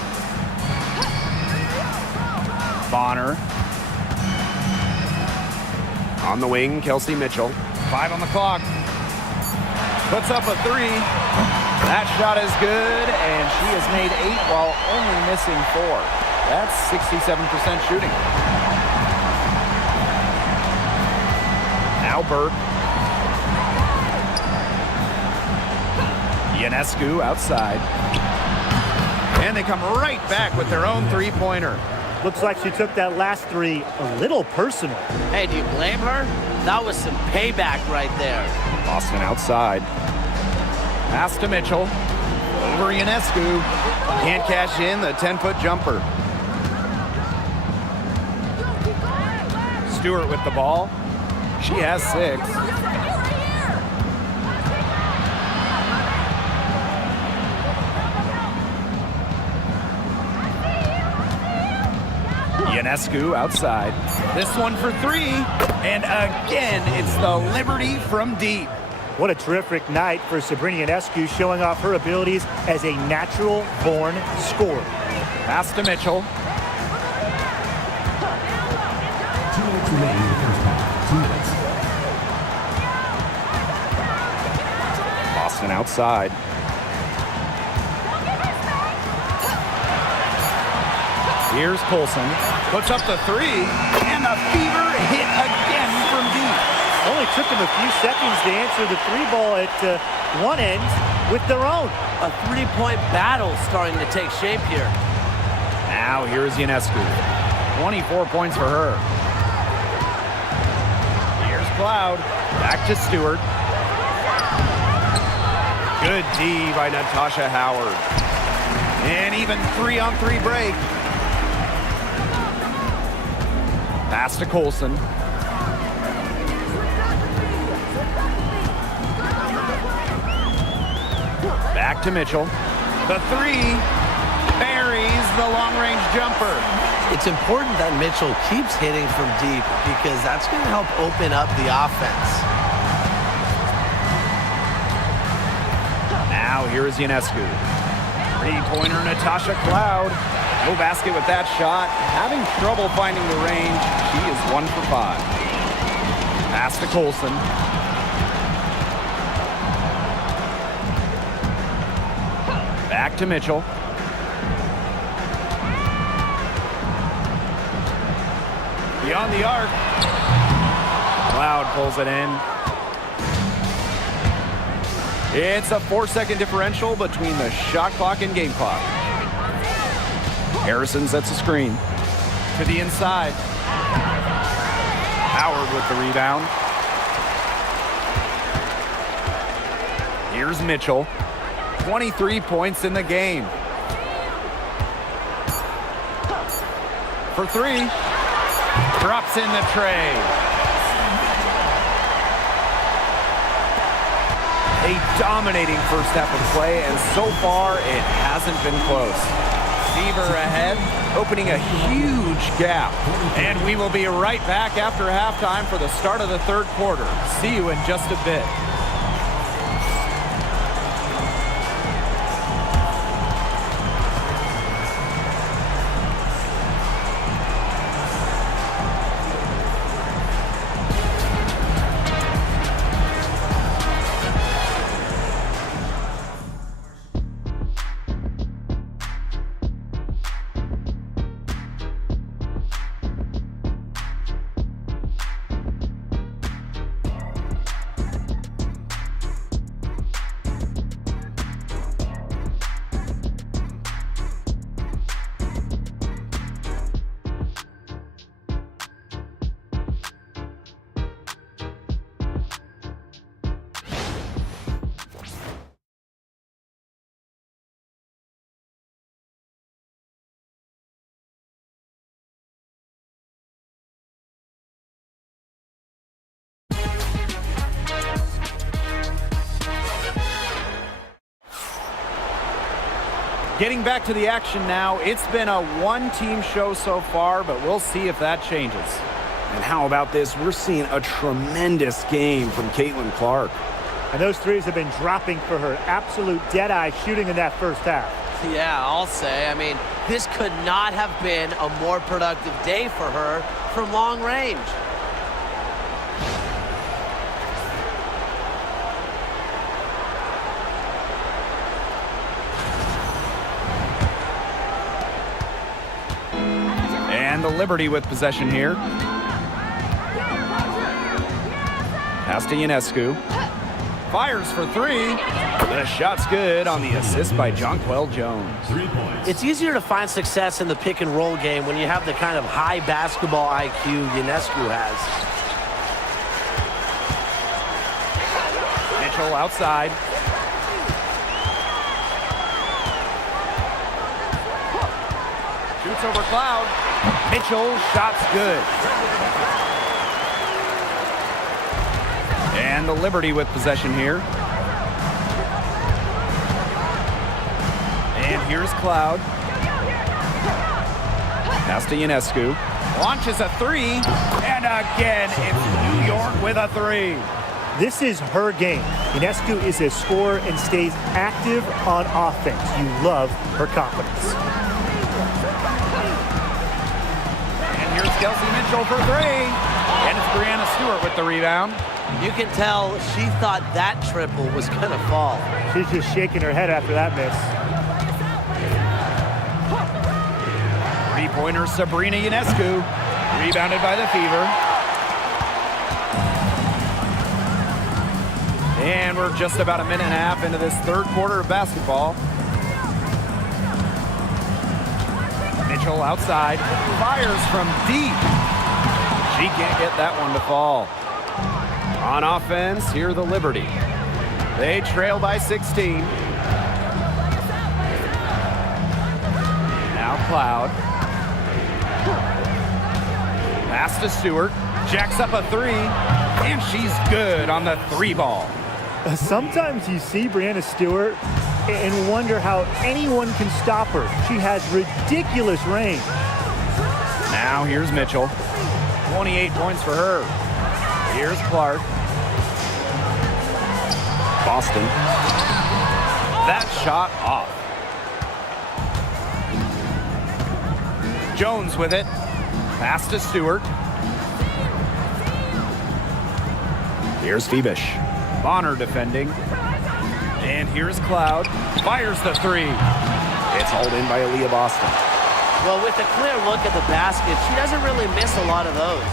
Bonner. On the wing, Kelsey Mitchell. 5 on the clock. Puts up a 3. That shot is good, and she has made 8 while only missing 4. That's 67% shooting. Now Burke. Ionescu outside. And they come right back with their own three-pointer. Looks like she took that last 3 a little personal. Hey, do you blame her? That was some payback right there. Boston outside. Pass to Mitchell. Over Ionescu. Can't cash in the 10-foot jumper. Stewart with the ball. She has 6. Ionescu outside. This one for 3. And again, it's the Liberty from deep. What a terrific night for Sabrina Ionescu, showing off her abilities as a natural-born scorer. Pass to Mitchell. 2 minutes remaining in the first half. 2 minutes. Boston outside. Here's Colson. Puts up the 3. And the Fever hit again from deep. Only took them a few seconds to answer the 3-ball at one end with their own. A 3-point battle starting to take shape here. Now here's Ionescu. 24 points for her. Here's Cloud. Back to Stewart. Good D by Natasha Howard. And even 3-on-3 break. Pass to Colson. Back to Mitchell. The 3 buries the long-range jumper. It's important that Mitchell keeps hitting from deep because that's going to help open up the offense. Now here's Ionescu. 3-pointer Natasha Cloud. No basket with that shot. Having trouble finding the range. She is 1 for 5. Pass to Colson. Back to Mitchell. Beyond the arc. Cloud pulls it in. It's a 4-second differential between the shot clock and game clock. Harrison sets a screen. To the inside. Howard with the rebound. Here's Mitchell. 23 points in the game. For three. Drops in the tray. A dominating first half of play, and so far it hasn't been close. Fever ahead, opening a huge gap. And we will be right back after halftime for the start of the third quarter. See you in just a bit. Getting back to the action now. It's been a one-team show so far, but we'll see if that changes. And how about this? We're seeing a tremendous game from Caitlin Clark. And those threes have been dropping for her. Absolute dead-eye shooting in that first half. Yeah, I'll say. I mean, this could not have been a more productive day for her from long range. And the Liberty with possession here. Pass to Ionescu. Fires for three. The shot's good on the assist by Jonquel Jones. 3 points. It's easier to find success in the pick and roll game when you have the kind of high basketball IQ Ionescu has. Mitchell outside. Shoots over Cloud. Mitchell, shot's good. And the Liberty with possession here. And here's Cloud. Pass to Ionescu. Launches a three. And again, it's New York with a three. This is her game. Ionescu is a scorer and stays active on offense. You love her confidence. And here's Kelsey Mitchell for three. And it's Brianna Stewart with the rebound. You can tell she thought that triple was going to fall. She's just shaking her head after that miss. Three-pointer Sabrina Ionescu. Rebounded by the Fever. And we're just about a minute and a half into this third quarter of basketball. Mitchell outside. Fires from deep. She can't get that one to fall. On offense, here the Liberty. They trail by 16. Now Cloud. Pass to Stewart. Jacks up a three. And she's good on the three ball. Sometimes you see Brianna Stewart and wonder how anyone can stop her. She has ridiculous range. Now here's Mitchell. 28 points for her. Here's Clark. Boston. That shot off. Jones with it. Pass to Stewart. Here's Febish. Bonner defending. And here's Cloud. Fires the three. It's hauled in by Aaliyah Boston. Well, with a clear look at the basket, she doesn't really miss a lot of those.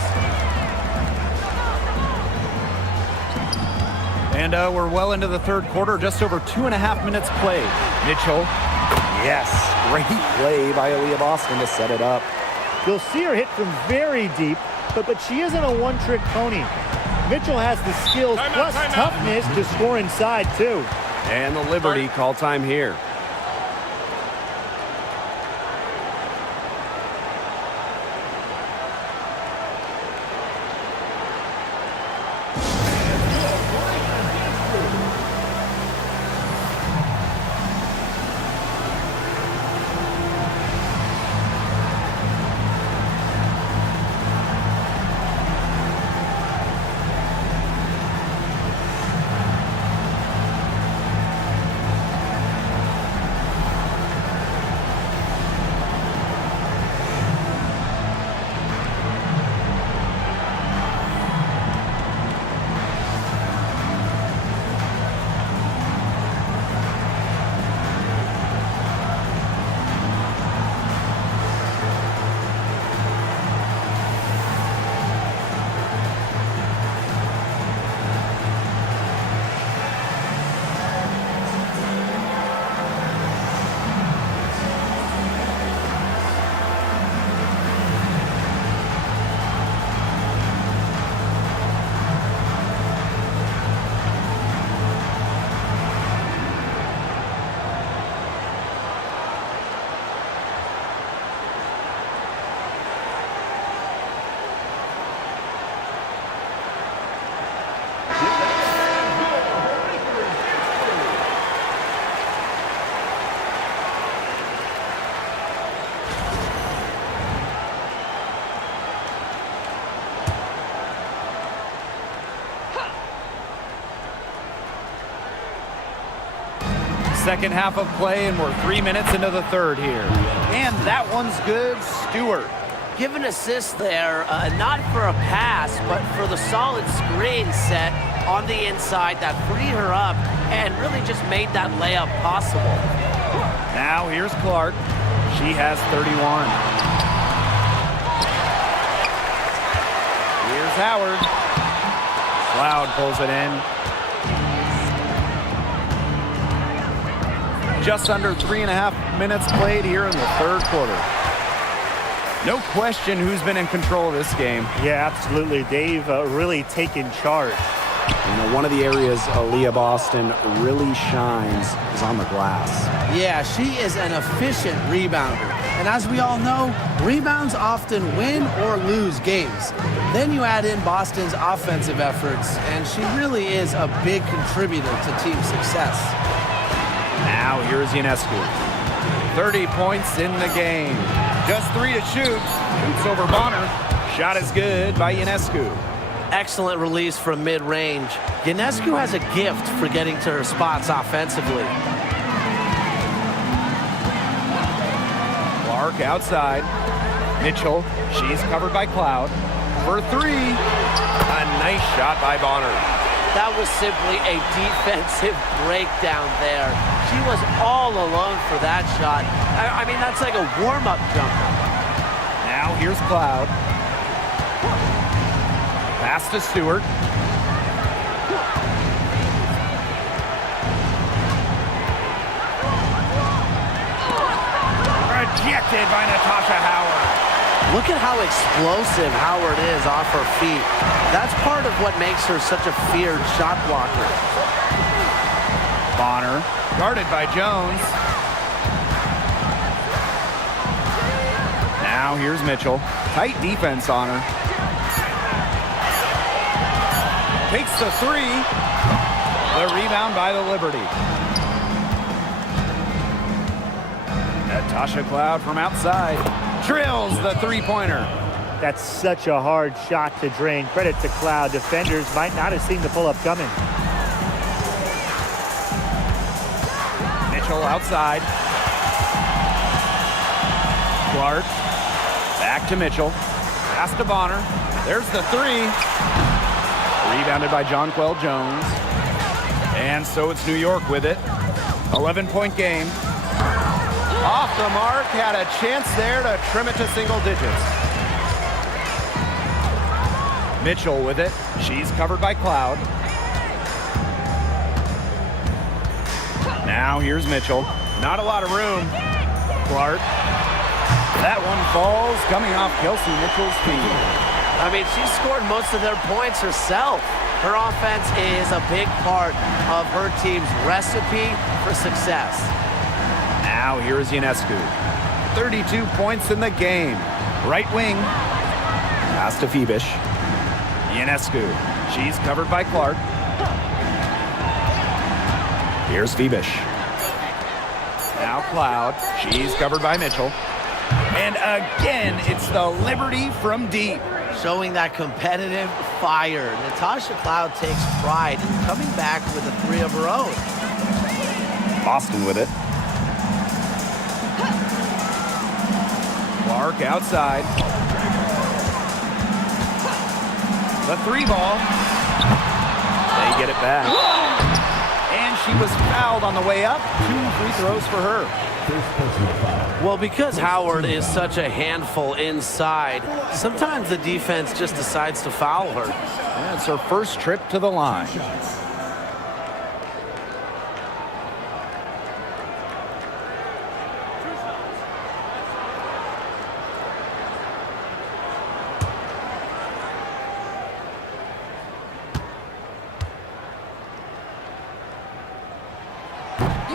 And we're well into the third quarter, just over 2.5 minutes played. Mitchell. Yes, great play by Aaliyah Boston to set it up. You'll see her hit from very deep, but she isn't a one-trick pony. Mitchell has the skills plus toughness to score inside, too. And the Liberty call time here. Second half of play, and we're 3 minutes into the third here. And that one's good. Stewart. Give an assist there, not for a pass, but for the solid screen set on the inside that freed her up and really just made that layup possible. Now here's Clark. She has 31. Here's Howard. Cloud pulls it in. Just under 3.5 minutes played here in the third quarter. No question who's been in control of this game. Yeah, absolutely. They've really taken charge. You know, one of the areas Aaliyah Boston really shines is on the glass. Yeah, she is an efficient rebounder. And as we all know, rebounds often win or lose games. Then you add in Boston's offensive efforts, and she really is a big contributor to team success. Now here's Ionescu. 30 points in the game. Just 3 to shoot. Shoots over Bonner. Shot is good by Ionescu. Excellent release from mid-range. Ionescu has a gift for getting to her spots offensively. Clark outside. Mitchell. She's covered by Cloud. For 3. A nice shot by Bonner. That was simply a defensive breakdown there. She was all alone for that shot. I mean, that's like a warm-up jumper. Now here's Cloud. Pass to Stewart. Rejected by Natasha Howard. Look at how explosive Howard is off her feet. That's part of what makes her such a feared shot blocker. Bonner, guarded by Jones. Now here's Mitchell. Tight defense on her. Takes the 3. The rebound by the Liberty. Natasha Cloud from outside. Drills the three-pointer. That's such a hard shot to drain. Credit to Cloud. Defenders might not have seen the pull-up coming. Mitchell outside. Clark. Back to Mitchell. Pass to Bonner. There's the 3. Rebounded by Jonquel Jones. And so it's New York with it. 11-point game. Off the mark, had a chance there to trim it to single digits. Mitchell with it. She's covered by Cloud. Now here's Mitchell. Not a lot of room. Clark. That one falls coming off Kelsey Mitchell's feet. I mean, she scored most of their points herself. Her offense is a big part of her team's recipe for success. Now here's Ionescu. 32 points in the game. Right wing. Pass to Fibish. Ionescu. She's covered by Clark. Here's Fibish. Now Cloud. She's covered by Mitchell. And again, it's the Liberty from deep. Showing that competitive fire. Natasha Cloud takes pride in coming back with a three of her own. Boston with it. Clark outside. The three ball. They get it back. And she was fouled on the way up. 2 free throws for her. Well, because Howard is such a handful inside, sometimes the defense just decides to foul her. And it's her first trip to the line.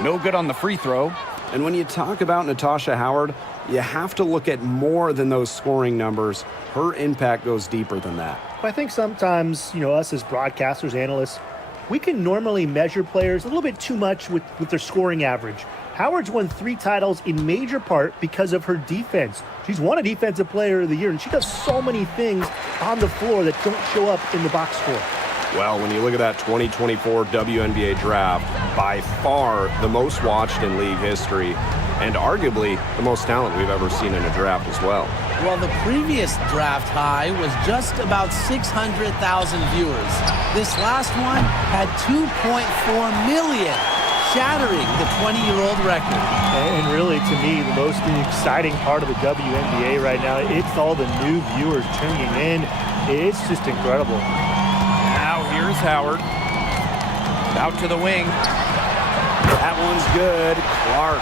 No good on the free throw. And when you talk about Natasha Howard, you have to look at more than those scoring numbers. Her impact goes deeper than that. I think sometimes, us as broadcasters, analysts, we can normally measure players a little bit too much with their scoring average. Howard's won 3 titles in major part because of her defense. She's won a Defensive Player of the Year, and she does so many things on the floor that don't show up in the box score. Well, when you look at that 2024 WNBA draft, by far the most watched in league history, and arguably the most talent we've ever seen in a draft as well. Well, the previous draft high was just about 600,000 viewers. This last one had 2.4 million, shattering the 20-year-old record. And really, to me, the most exciting part of the WNBA right now, it's all the new viewers tuning in. It's just incredible. Now here's Howard. Out to the wing. That one's good. Clark.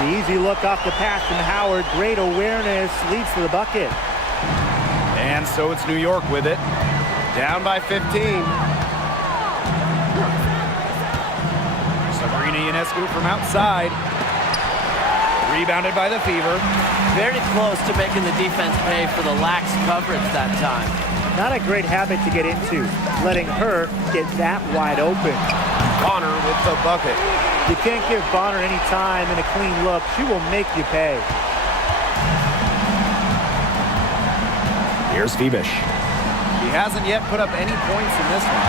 The easy look off the pass from Howard. Great awareness. Leads to the bucket. And so it's New York with it. Down by 15. Sabrina Ionescu from outside. Rebounded by the Fever. Very close to making the defense pay for the lax coverage that time. Not a great habit to get into, letting her get that wide open. Bonner with the bucket. You can't give Bonner any time and a clean look. She will make you pay. Here's Fibish. He hasn't yet put up any points in this one.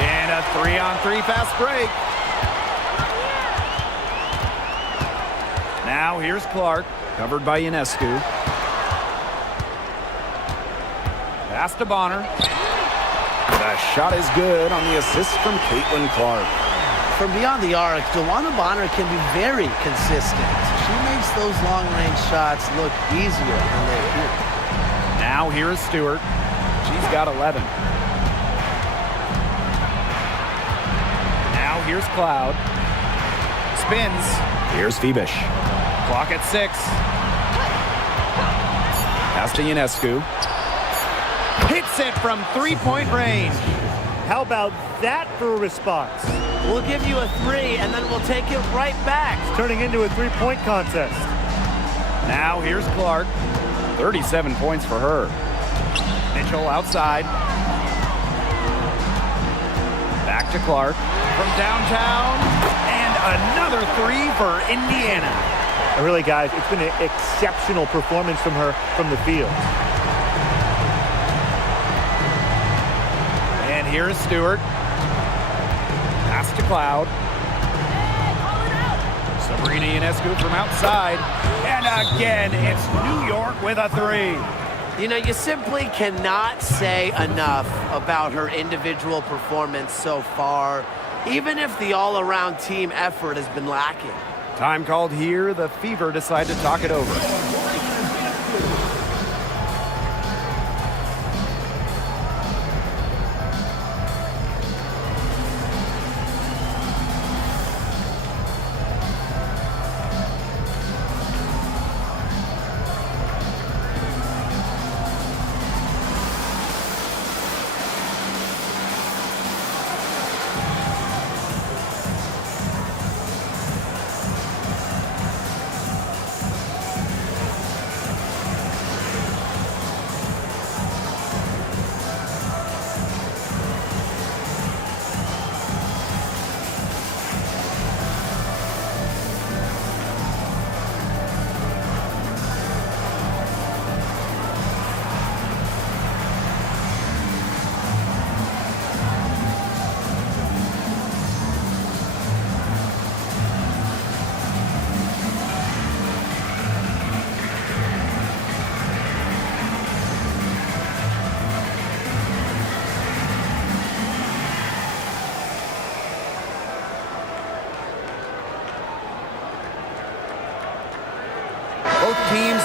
And a 3-on-3 fast break. Now here's Clark, covered by Ionescu. Pass to Bonner. The shot is good on the assist from Caitlin Clark. From beyond the arc, DeWanna Bonner can be very consistent. She makes those long-range shots look easier than they appear. Now here's Stewart. She's got 11. Now here's Cloud. Spins. Here's Fibish. Clock at 6. Pass to Ionescu. Hits it from 3-point range. How about that for a response? We'll give you a 3, and then we'll take it right back. It's turning into a 3-point contest. Now here's Clark. 37 points for her. Mitchell outside. Back to Clark from downtown. And another 3 for Indiana. And really, guys, it's been an exceptional performance from her from the field. And here's Stewart. Pass to Cloud. Sabrina Ionescu from outside. And again, it's New York with a 3. You know, you simply cannot say enough about her individual performance so far, even if the all-around team effort has been lacking. Time called here. The Fever decide to talk it over.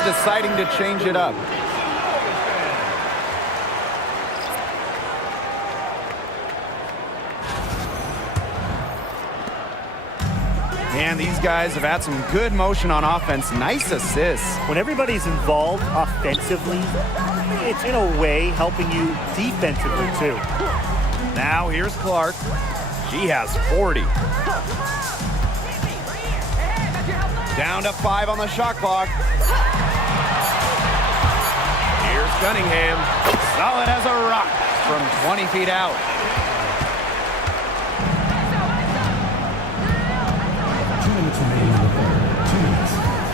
deciding to change it up. And these guys have had some good motion on offense. Nice assists. When everybody's involved offensively, it's in a way helping you defensively too. Now here's Clark. She has 40. Down to 5 on the shot clock. Here's Cunningham. Solid as a rock from 20 feet out.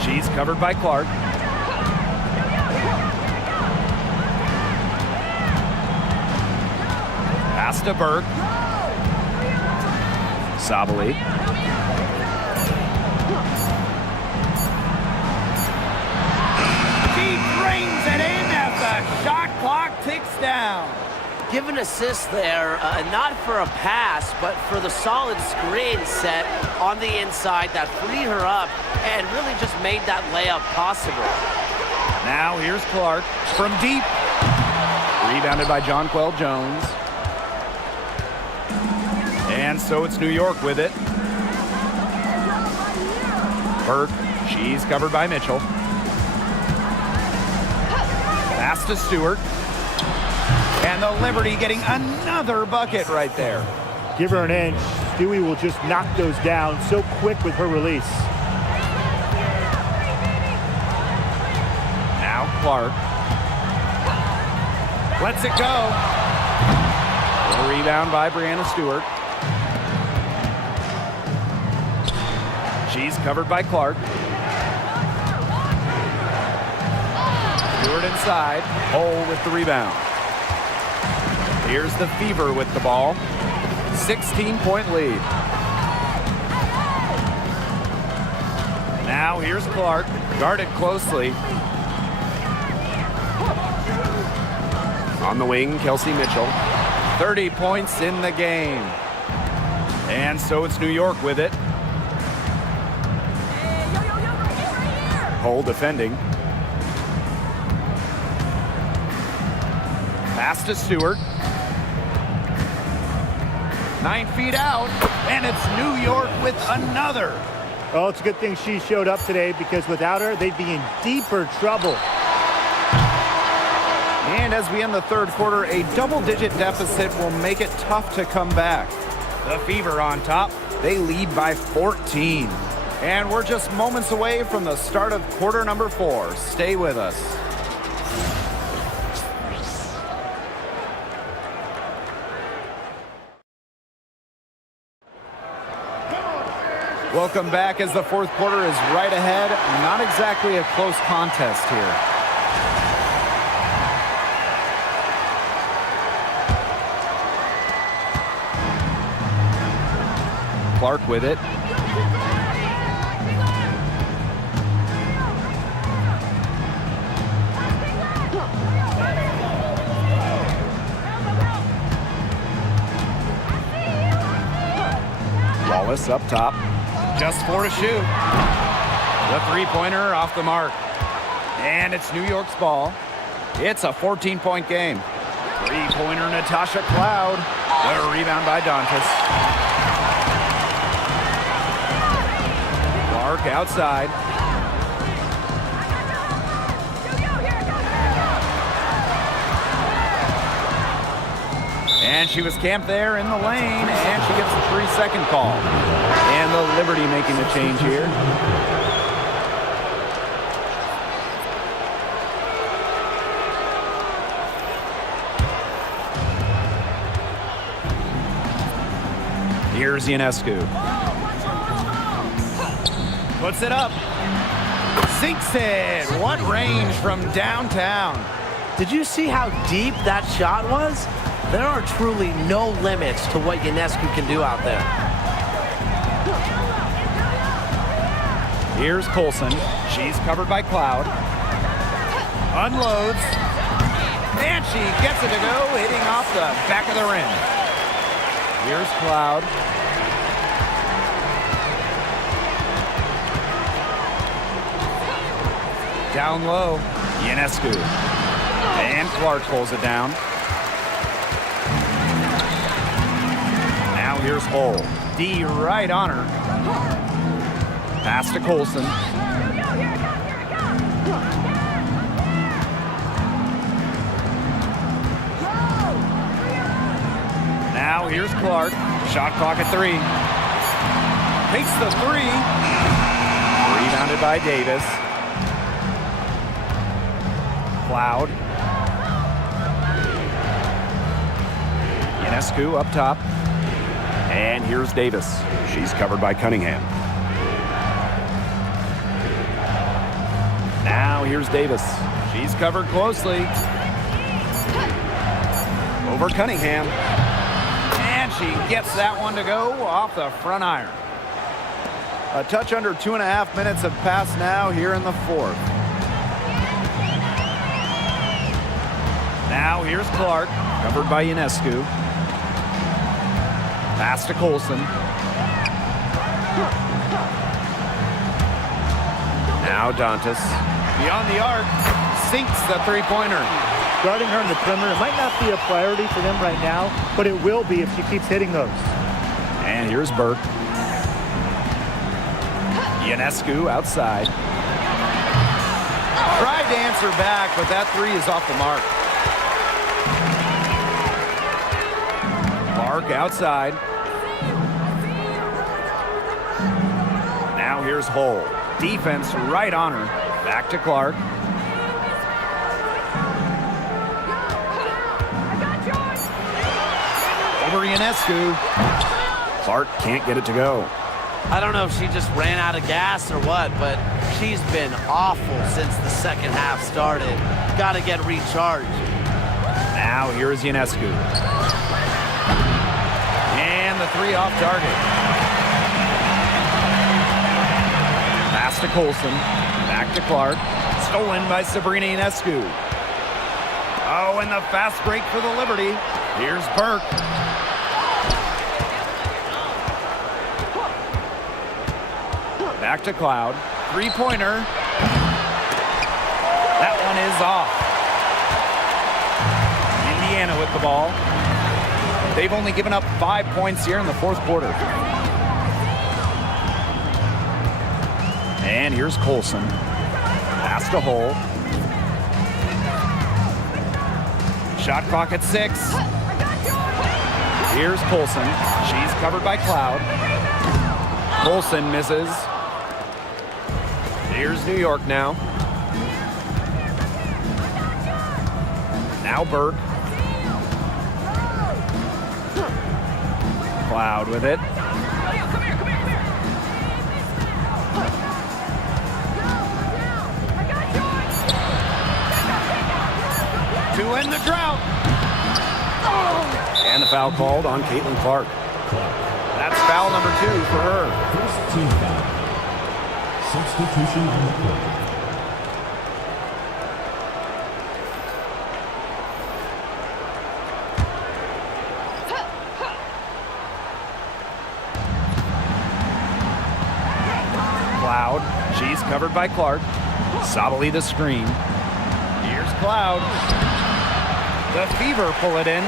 She's covered by Clark. Pass to Burke. Sabali. She brings it in as the shot clock ticks down. Give an assist there, not for a pass, but for the solid screen set on the inside that freed her up and really just made that layup possible. Now here's Clark from deep. Rebounded by Jonquel Jones. And so it's New York with it. Burke, she's covered by Mitchell. Pass to Stewart. And the Liberty getting another bucket right there. Give her an inch. Stewie will just knock those down so quick with her release. Now Clark. Lets it go. A rebound by Brianna Stewart. She's covered by Clark. Stewart inside. Hole with the rebound. Here's the Fever with the ball. 16-point lead. Now here's Clark, guarded closely. On the wing, Kelsey Mitchell. 30 points in the game. And so it's New York with it. Cole defending. Pass to Stewart. 9 feet out, and it's New York with another. Oh, it's a good thing she showed up today because without her, they'd be in deeper trouble. And as we end the third quarter, a double-digit deficit will make it tough to come back. The Fever on top. They lead by 14. And we're just moments away from the start of quarter number 4. Stay with us. Welcome back as the fourth quarter is right ahead. Not exactly a close contest here. Clark with it. Wallace up top. Just 4 to shoot. The three-pointer off the mark. And it's New York's ball. It's a 14-point game. Three-pointer Natasha Cloud. The rebound by Dantas. Clark outside. And she was camped there in the lane, and she gets a 3-second call. And the Liberty making the change here. Here's Ionescu. Puts it up. Sinks it. What range from downtown. Did you see how deep that shot was? There are truly no limits to what Ionescu can do out there. Here's Colson. She's covered by Cloud. Unloads. And she gets it to go, hitting off the back of the rim. Here's Cloud. Down low, Ionescu. And Clark pulls it down. Now here's Hull. D right on her. Pass to Colson. Now here's Clark. Shot clock at 3. Takes the 3. Rebounded by Davis. Cloud. Ionescu up top. And here's Davis. She's covered by Cunningham. Now here's Davis. She's covered closely. Over Cunningham. And she gets that one to go off the front iron. A touch under 2.5 minutes have passed now here in the 4th. Now here's Clark, covered by Ionescu. Pass to Colson. Now Dantas. Beyond the arc, sinks the three-pointer. Guarding her in the perimeter might not be a priority for them right now, but it will be if she keeps hitting those. And here's Burke. Ionescu outside. Tried to answer back, but that 3 is off the mark. Clark outside. Now here's Hull. Defense right on her. Back to Clark. Over Ionescu. Clark can't get it to go. I don't know if she just ran out of gas or what, but she's been awful since the second half started. Got to get recharged. Now here's Ionescu. And the 3 off target. Pass to Colson. Back to Clark. Stolen by Sabrina Ionescu. Oh, and the fast break for the Liberty. Here's Burke. Back to Cloud. Three-pointer. That one is off. Indiana with the ball. They've only given up 5 points here in the 4th quarter. And here's Colson. Pass to Hull. Shot clock at 6. Here's Colson. She's covered by Cloud. Colson misses. Here's New York now. Now Burke. Cloud with it. To end the drought. And the foul called on Caitlin Clark. That's foul number 2 for her. First team foul. Substitution on the court. Cloud. She's covered by Clark. Sabali the screen. Here's Cloud. The Fever pull it in.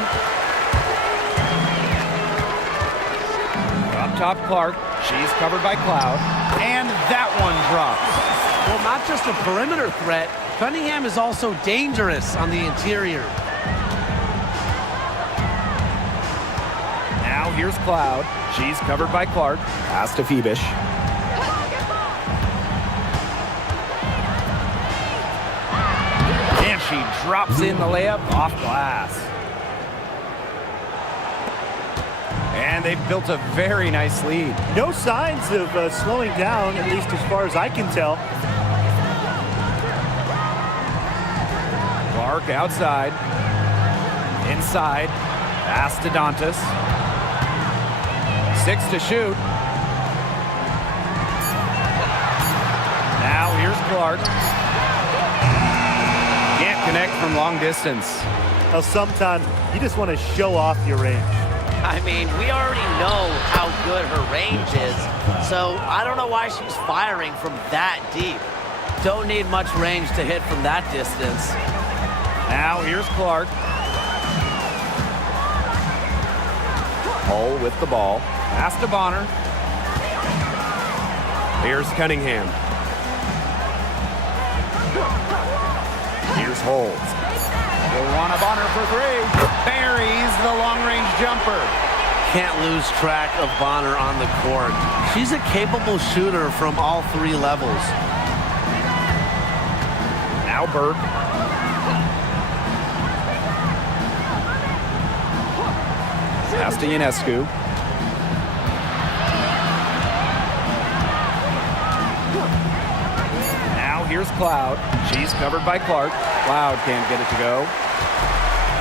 Up top, Clark. She's covered by Cloud. And that one drops. Well, not just a perimeter threat, Cunningham is also dangerous on the interior. Now here's Cloud. She's covered by Clark. Pass to Phoebish. And she drops in the layup off glass. And they've built a very nice lead. No signs of slowing down, at least as far as I can tell. Clark outside. Inside. Pass to Dantas. 6 to shoot. Now here's Clark. Can't connect from long distance. Now, sometimes you just want to show off your range. I mean, we already know how good her range is, so I don't know why she's firing from that deep. Don't need much range to hit from that distance. Now here's Clark. Hull with the ball. Pass to Bonner. Here's Cunningham. Here's Holds. Bonner for three. Buries the long-range jumper. Can't lose track of Bonner on the court. She's a capable shooter from all three levels. Now Burke. Pass to Ionescu. Now here's Cloud. She's covered by Clark. Cloud can't get it to go.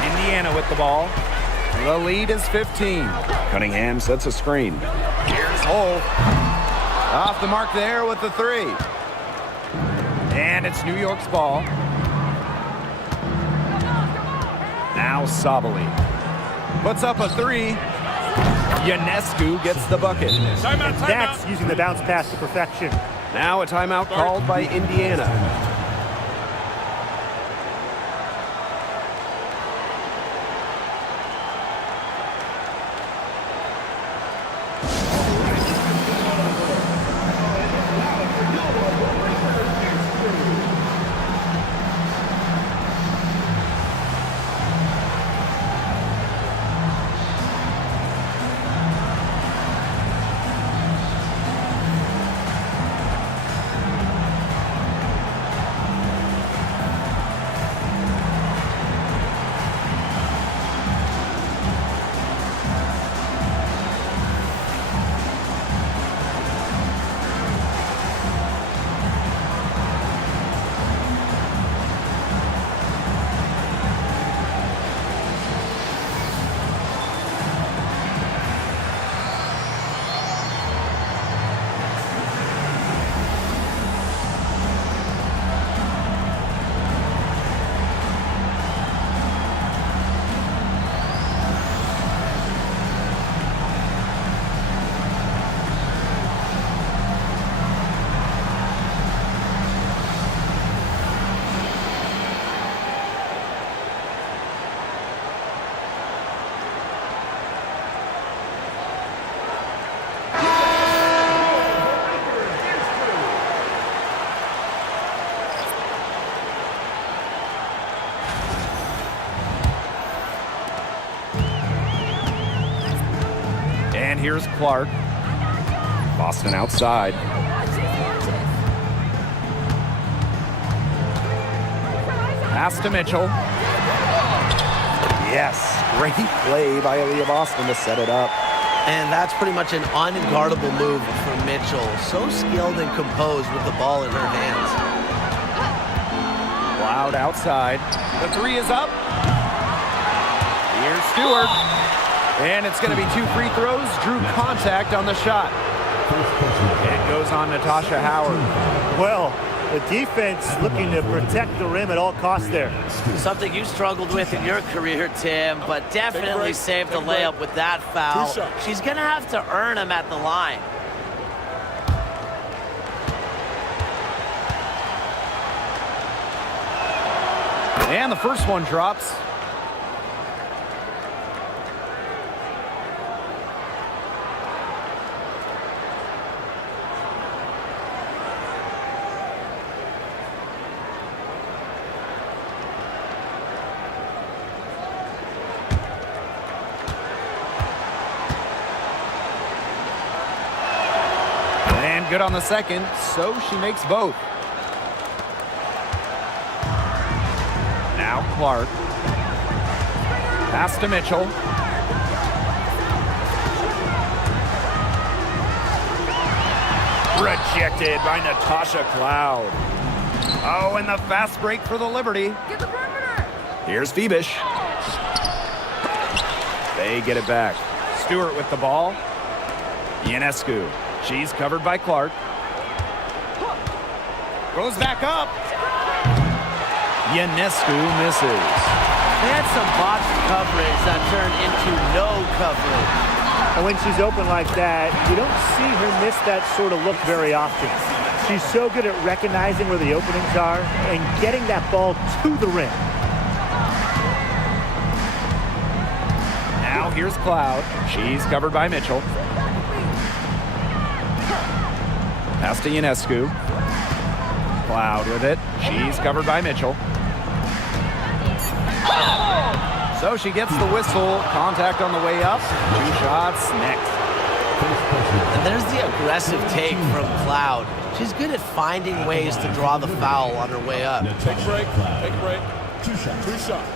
Indiana with the ball. The lead is 15. Cunningham sets a screen. Here's Hull. Off the mark there with the three. And it's New York's ball. Now Sabali. Puts up a three. Ionescu gets the bucket. And that's using the bounce pass to perfection. Now a timeout called by Indiana. And here's Clark. Boston outside. Pass to Mitchell. Yes, great play by Aaliyah Boston to set it up. And that's pretty much an unguardable move from Mitchell. So skilled and composed with the ball in her hands. Loud outside. The three is up. Here's Stewart. And it's going to be 2 free throws. Drew contact on the shot. It goes on Natasha Howard. Well, the defense looking to protect the rim at all costs there. Something you struggled with in your career, Tim, but definitely saved the layup with that foul. She's going to have to earn him at the line. And the first one drops. Good on the second, so she makes both. Now Clark. Pass to Mitchell. Rejected by Natasha Cloud. Oh, and the fast break for the Liberty. Get the perimeter. Here's Phoebish. They get it back. Stewart with the ball. Ionescu. She's covered by Clark. Goes back up. Ionescu misses. They had some botched coverage that turned into no coverage. And when she's open like that, you don't see her miss that sort of look very often. She's so good at recognizing where the openings are and getting that ball to the rim. Now here's Cloud. She's covered by Mitchell. Pass to Ionescu. Cloud with it. She's covered by Mitchell. So she gets the whistle. Contact on the way up. 2 shots next. And there's the aggressive take from Cloud. She's good at finding ways to draw the foul on her way up. Take a break. Take a break. 2 shots. 2 shots.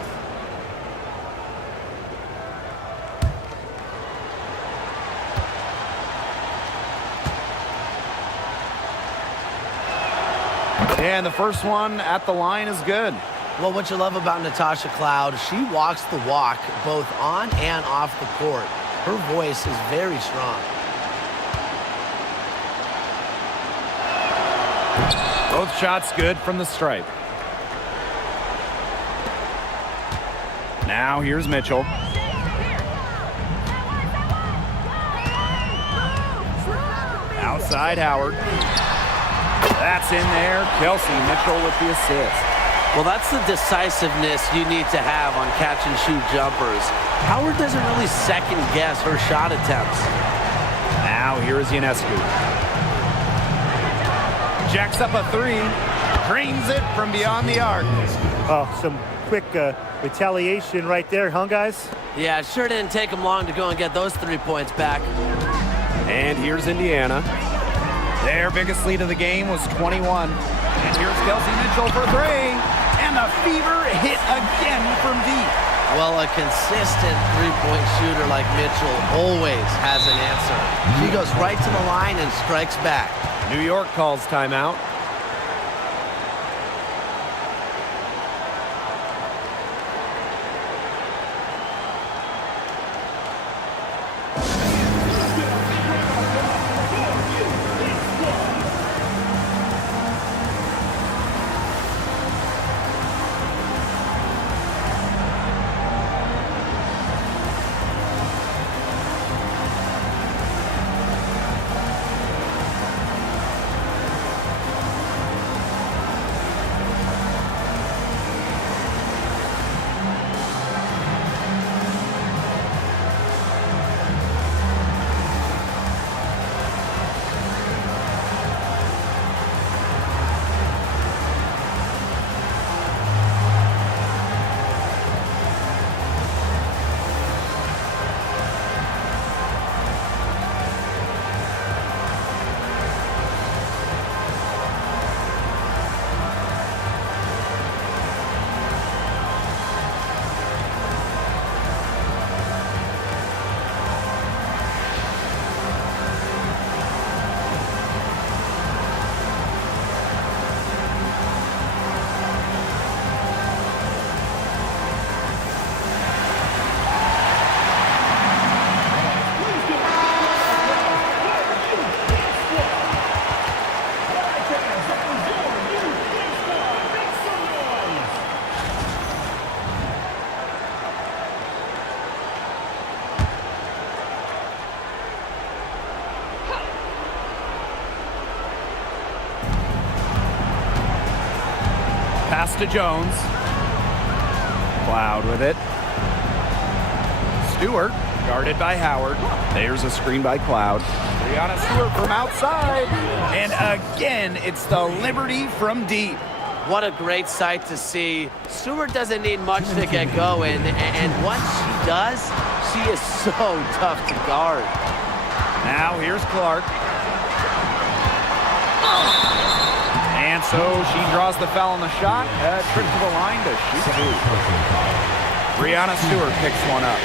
And the first one at the line is good. Well, what you love about Natasha Cloud, she walks the walk both on and off the court. Her voice is very strong. Both shots good from the stripe. Now here's Mitchell. Outside Howard. That's in there. Kelsey Mitchell with the assist. Well, that's the decisiveness you need to have on catch and shoot jumpers. Howard doesn't really second guess her shot attempts. Now here's Ionescu. Jacks up a 3. Drains it from beyond the arc. Oh, some quick retaliation right there, huh, guys? Yeah, it sure didn't take them long to go and get those 3 points back. And here's Indiana. Their biggest lead of the game was 21. And here's Kelsey Mitchell for 3. And the Fever hit again from deep. Well, a consistent three-point shooter like Mitchell always has an answer. She goes right to the line and strikes back. New York calls timeout. Pass to Jones. Cloud with it. Stewart, guarded by Howard. There's a screen by Cloud. Brianna Stewart from outside. And again, it's the Liberty from deep. What a great sight to see. Stewart doesn't need much to get going, and once she does, she is so tough to guard. Now here's Clark. And so she draws the foul on the shot. A trip to the line to shoot 2. Brianna Stewart picks one up.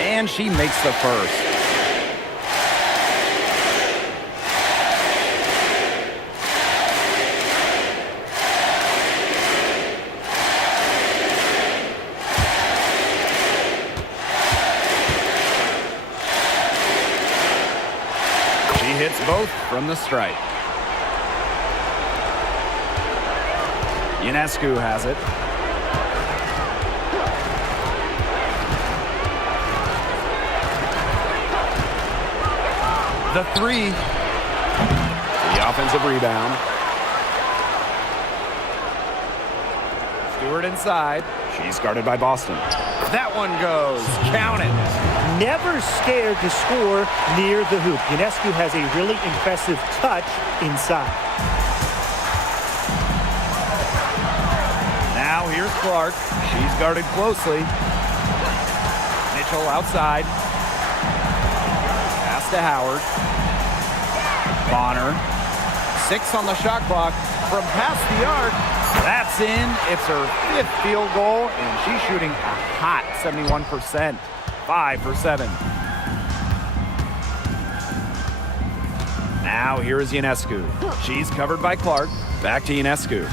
And she makes the first. hits both from the stripe. Ionescu has it. The three. The offensive rebound. Stewart inside. She's guarded by Boston. That one goes. Count it. Never scared to score near the hoop. Ionescu has a really impressive touch inside. Now here's Clark. She's guarded closely. Mitchell outside. Pass to Howard. Bonner. 6 on the shot clock from past the arc. That's in. It's her 5th field goal, and she's shooting a hot 71%. 5 for 7. Now here is Ionescu. She's covered by Clark. Back to Ionescu.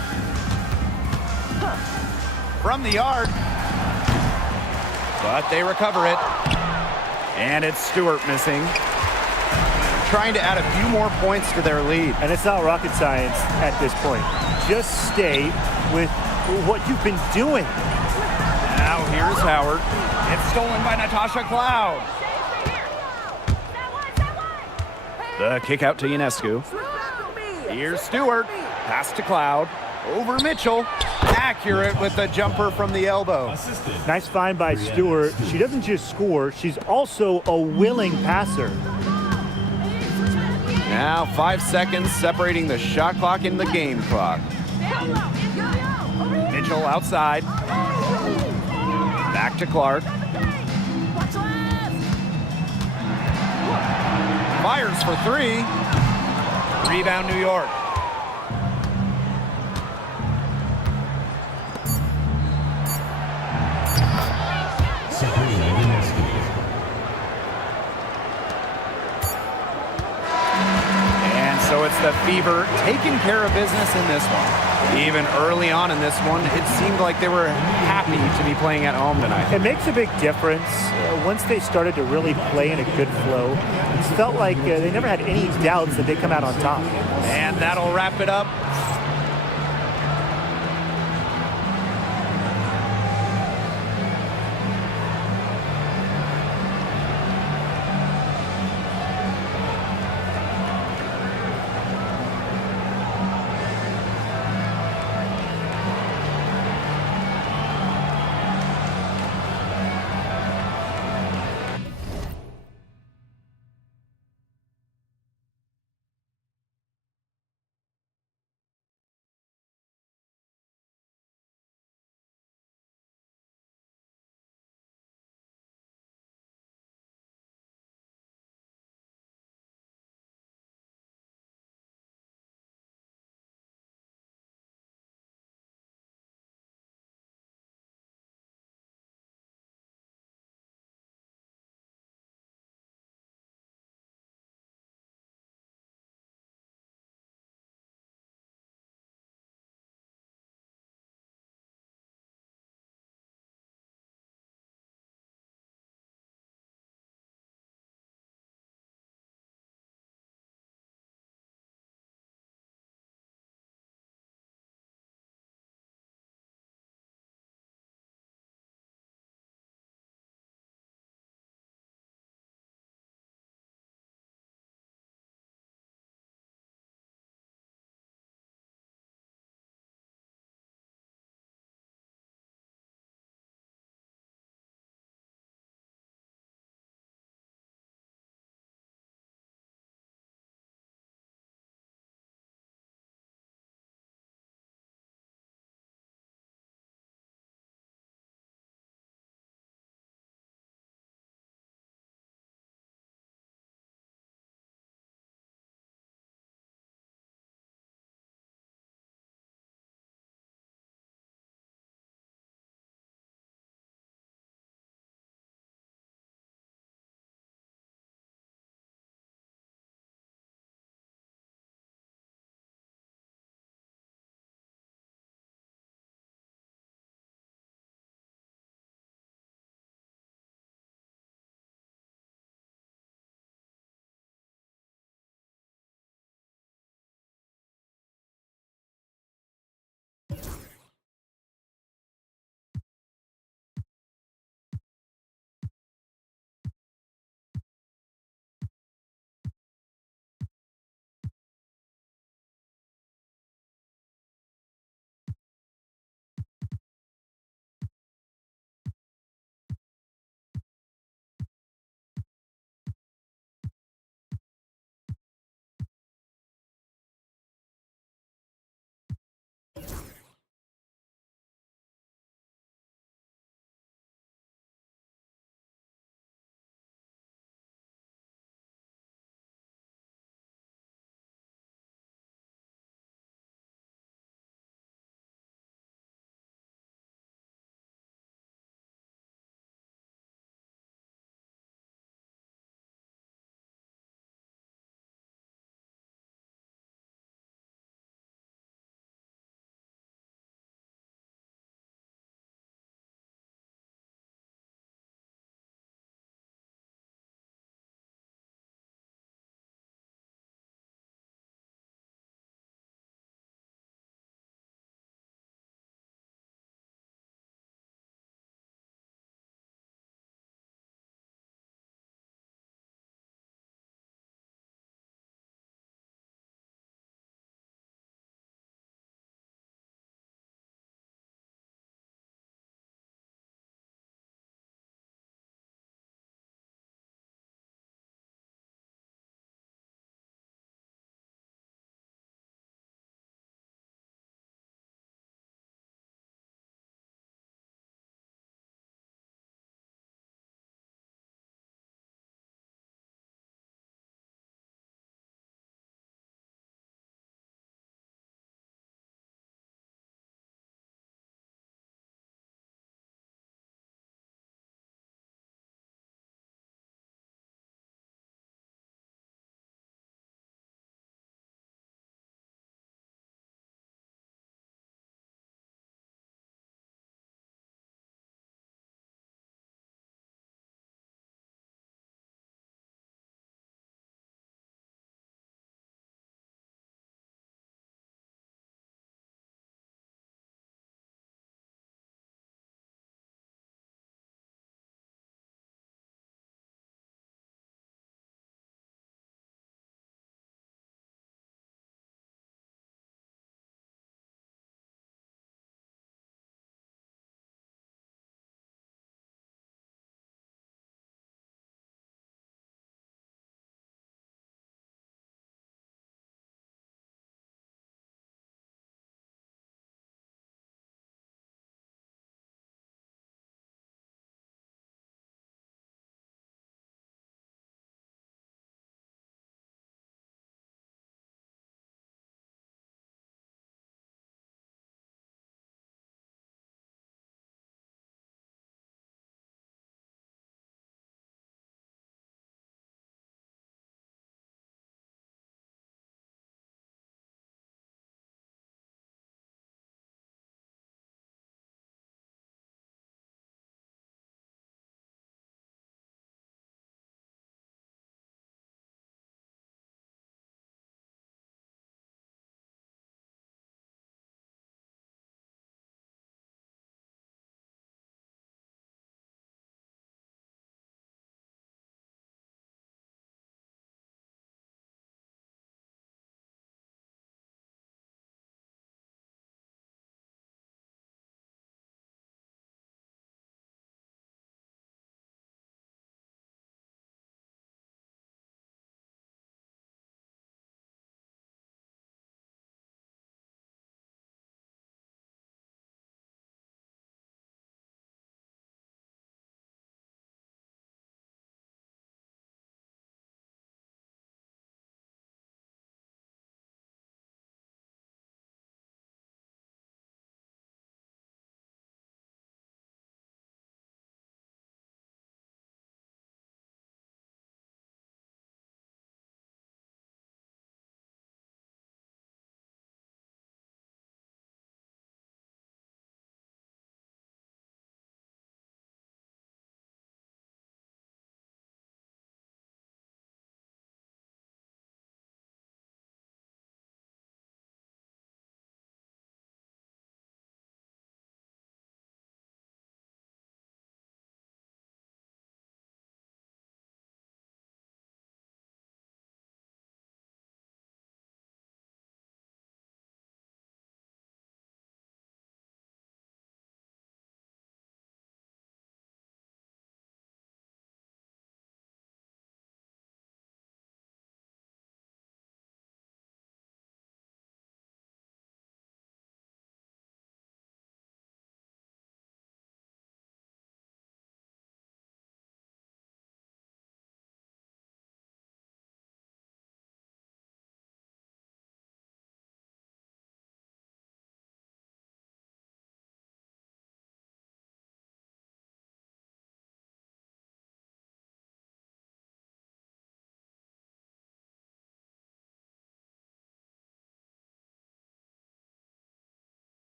From the arc. But they recover it. And it's Stewart missing. Trying to add a few more points to their lead. And it's not rocket science at this point. Just stay with what you've been doing. Now here's Howard. It's stolen by Natasha Cloud. The kick out to Ionescu. Here's Stewart. Pass to Cloud. Over Mitchell. Accurate with the jumper from the elbow. Nice find by Stewart. She doesn't just score, she's also a willing passer. Now 5 seconds separating the shot clock and the game clock. Mitchell outside. Back to Clark. Fires for 3. Rebound New York. So it's the Fever taking care of business in this one. Even early on in this one, it seemed like they were happy to be playing at home tonight. It makes a big difference. Once they started to really play in a good flow, it felt like they never had any doubts that they come out on top. And that'll wrap it up